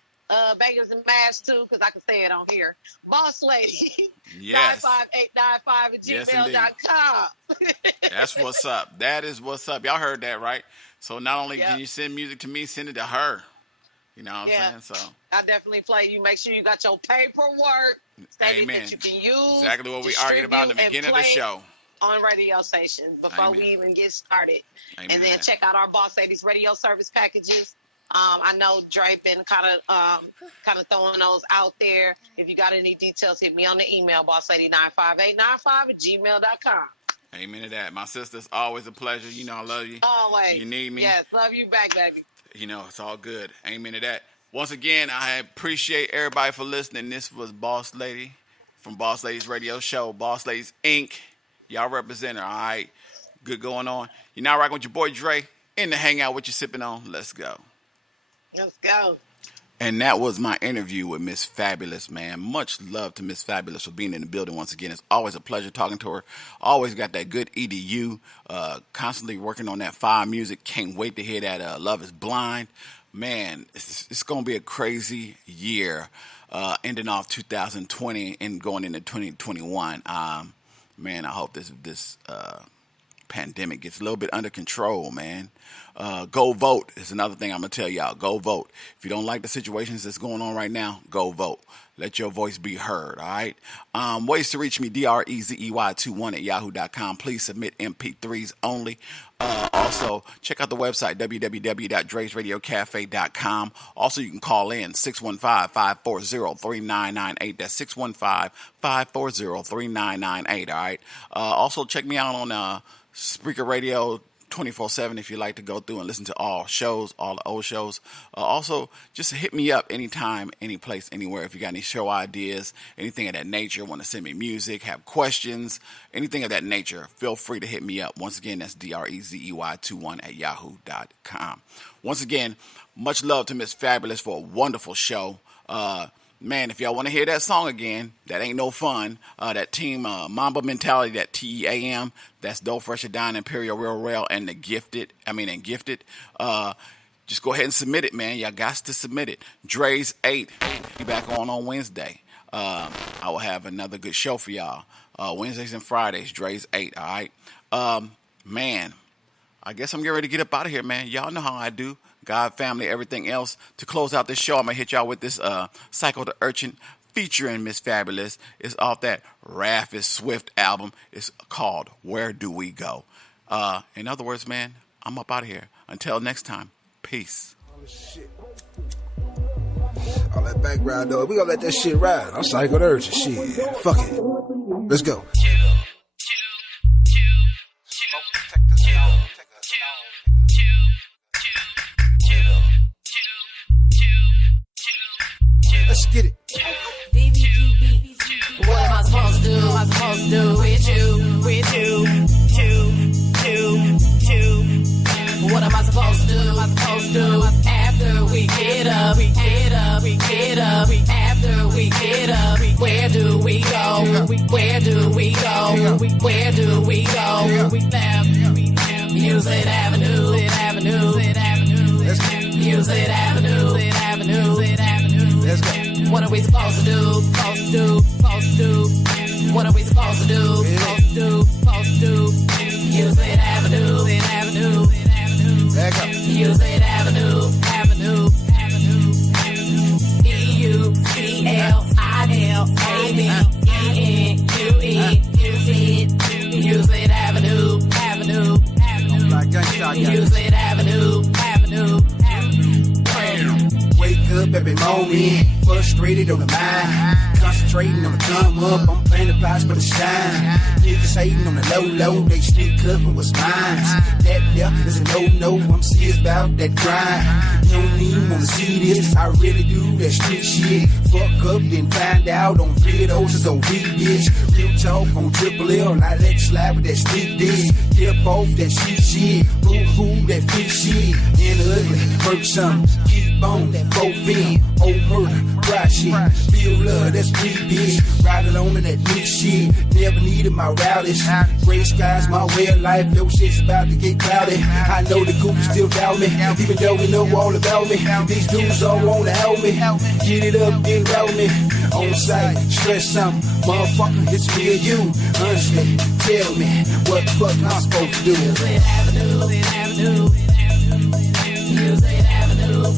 Bangers and mash too, because I can say it on here. BossLady. Yes. 95895 at Yes, gmail.com. That's what's up. That is what's up. Y'all heard that, right? So not only can you send music to me, send it to her. You know what I'm saying? So I definitely play you. Make sure you got your paperwork stating Amen. that you can use. Exactly what we argued about in the beginning of the show. On radio stations before we even get started. Amen. And then check out our BossLady's radio service packages. I know Dre been kind of throwing those out there. If you got any details, hit me on the email, BossLady95895@gmail.com. Amen to that. My sister, it's always a pleasure. You know I love you. Always. You need me. Yes, love you back, baby. You know, it's all good. Amen to that. Once again, I appreciate everybody for listening. This was Boss Lady from Boss Lady's radio show, Boss Ladies Inc. Y'all represent her, all right? Good going on. You're now rocking with your boy Dre in the hangout. What you sipping on? Let's go. Let's go. And that was my interview with MissFabulous, man. Much love to MissFabulous for being in the building once again. It's always a pleasure talking to her. Always got that good EDU. Constantly working on that fire music. Can't wait to hear that Love is Blind. Man, it's going to be a crazy year ending off 2020 and going into 2021. Man, I hope this pandemic gets a little bit under control, man. Go vote is another thing I'm going to tell y'all. Go vote. If you don't like the situations that's going on right now, go vote. Let your voice be heard, all right? Ways to reach me, DREZEY21@yahoo.com. Please submit MP3s only. Also, check out the website, www.Dre'sRadioCafe.com. Also, you can call in 615-540-3998. That's 615-540-3998, all right? Also, check me out on Spreaker Radio 24/7 if you like to go through and listen to all shows, all the old shows. Also, just hit me up anytime, any place, anywhere. If you got any show ideas, anything of that nature, want to send me music, have questions, anything of that nature, feel free to hit me up. Once again, that's DREZEY21@yahoo.com. Once again, much love to MissFabulous for a wonderful show. Man, if y'all want to hear that song again, that ain't no fun. That Team Mamba Mentality, that TEAM, that's Doe Fresher Dine, Imperial Real Rail, and Gifted. Just go ahead and submit it, man. Y'all got to submit it. Dre's 8, be back on Wednesday. I will have another good show for y'all. Wednesdays and Fridays, Dre's 8, all right? Man, I guess I'm getting ready to get up out of here, man. Y'all know how I do. God, family, everything else. To close out this show, I'm going to hit y'all with this Psycho the Urchin featuring MissFabulous. It's off that Raph is Swift album. It's called Where Do We Go? In other words, man, I'm up out of here. Until next time, peace. All that background, though, we gonna let that shit ride. I'm Psycho the Urchin, shit. Fuck it. Let's go. Let's get it. What am I supposed to do? What am I supposed to do with you? What am I supposed to do? What am I supposed to do after we get up? After we get up, where do we go? Where do we go? Where do we go? Music Avenue. Music Avenue. Let's go. What are we supposed to do? What are we supposed to do? Music Avenue. Back up. Music Avenue. EUCLILAVENUE. Music Avenue. Music Avenue. Wake up every moment, frustrated on the mind. Concentrating on the come up, I'm planning plots for the shine. Niggas hating on the low, they sneak up on what's mine. That there is a no, I'm serious about that grind. You don't even wanna see this, I really do that street shit. Fuck up, then find out on videos, it's on V-Bitch. Real talk on Triple L, I let you slide with that street dish. Get up off that shit, boo-hoo, that fit shit. And ugly, work something, keep on that 4-fin, old murder, dry shit. Feel love, that's me, bitch. Ride alone in that big shit. Never needed my rowdies. Gray skies, my way of life. Yo, shit's about to get cloudy. I know the goofies still doubt me, even though we know all about me. These dudes all wanna help me. Get it up, then route me. On site, stress something. Motherfucker, it's me or you. Honestly, tell me what the fuck I'm supposed to do. Music Avenue. Music Avenue. Music Avenue.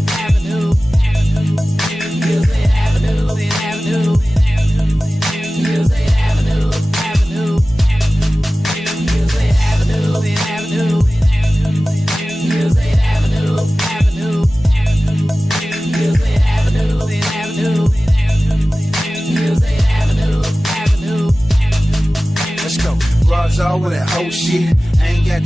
Music Avenue. Music Avenue. Music Avenue.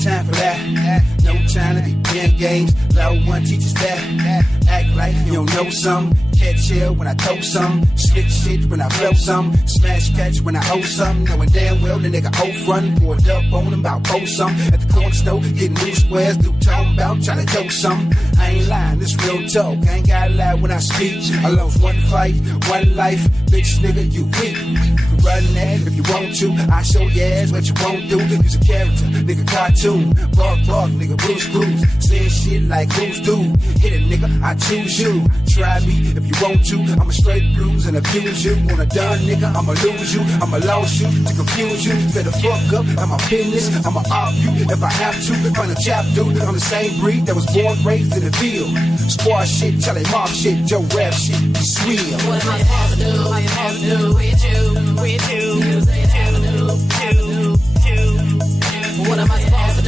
time for that. No time to be playing games. Level 1 teaches that. Act like you don't know some. Catch hell when I throw some. Slick shit when I blow some. Smash catch when I owe some. Knowing damn well the nigga off run. Poured up on him about four some. At the corner store, getting new squares. Do talking about trying to do some. I ain't lying, this real talk. I ain't gotta lie when I speak. I lost one fight, one life. Bitch nigga, you weak. Run that if you want to. I show your ass what you won't do. Use a character, nigga cartoon. Bark, nigga Bruce. Saying shit like who's dude. Hit it, nigga, I choose you. Try me if you want to. I'ma straight bruise and abuse you. On a done nigga, I'ma lose you. I'ma lose you to confuse you. Set the fuck up, I'm my business. I'ma off you if I have to. Find a chap dude. I'm the same breed that was born, raised in the field. Squad shit, Charlie Mob shit, Joe rap shit, you swear. What am I supposed to do? What am I supposed to do with you? Music Avenue, What am I supposed to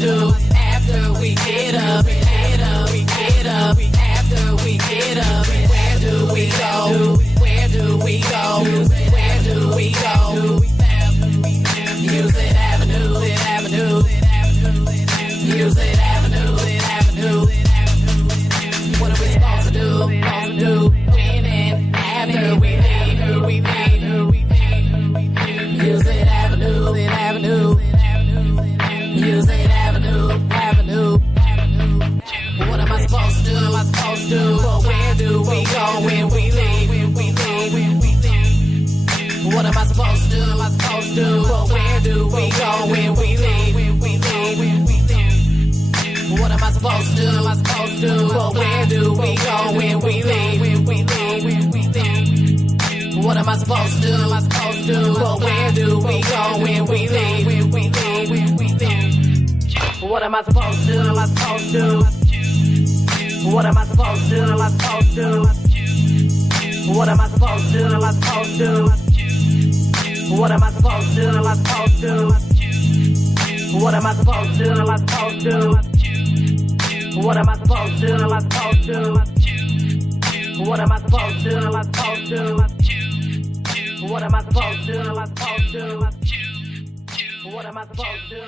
do? After we get up, after we get up, where do we go? Where do we go? Where do we go? Music Avenue, Music Avenue. What are we supposed to do? Winning after we leave. Music Avenue, Music Avenue. What am I supposed to do? But where do we go when we leave? What am I supposed to do? But where do we go when we leave? What am I supposed to do? But where do we go when we leave? What am I supposed to do? But where do we go when we leave? What am I supposed to do? What am I supposed to do? What am I supposed to do? What am I supposed to do? What am I supposed to do? What am I supposed to do? What am I supposed to do? What am I supposed to do? What am I supposed to do?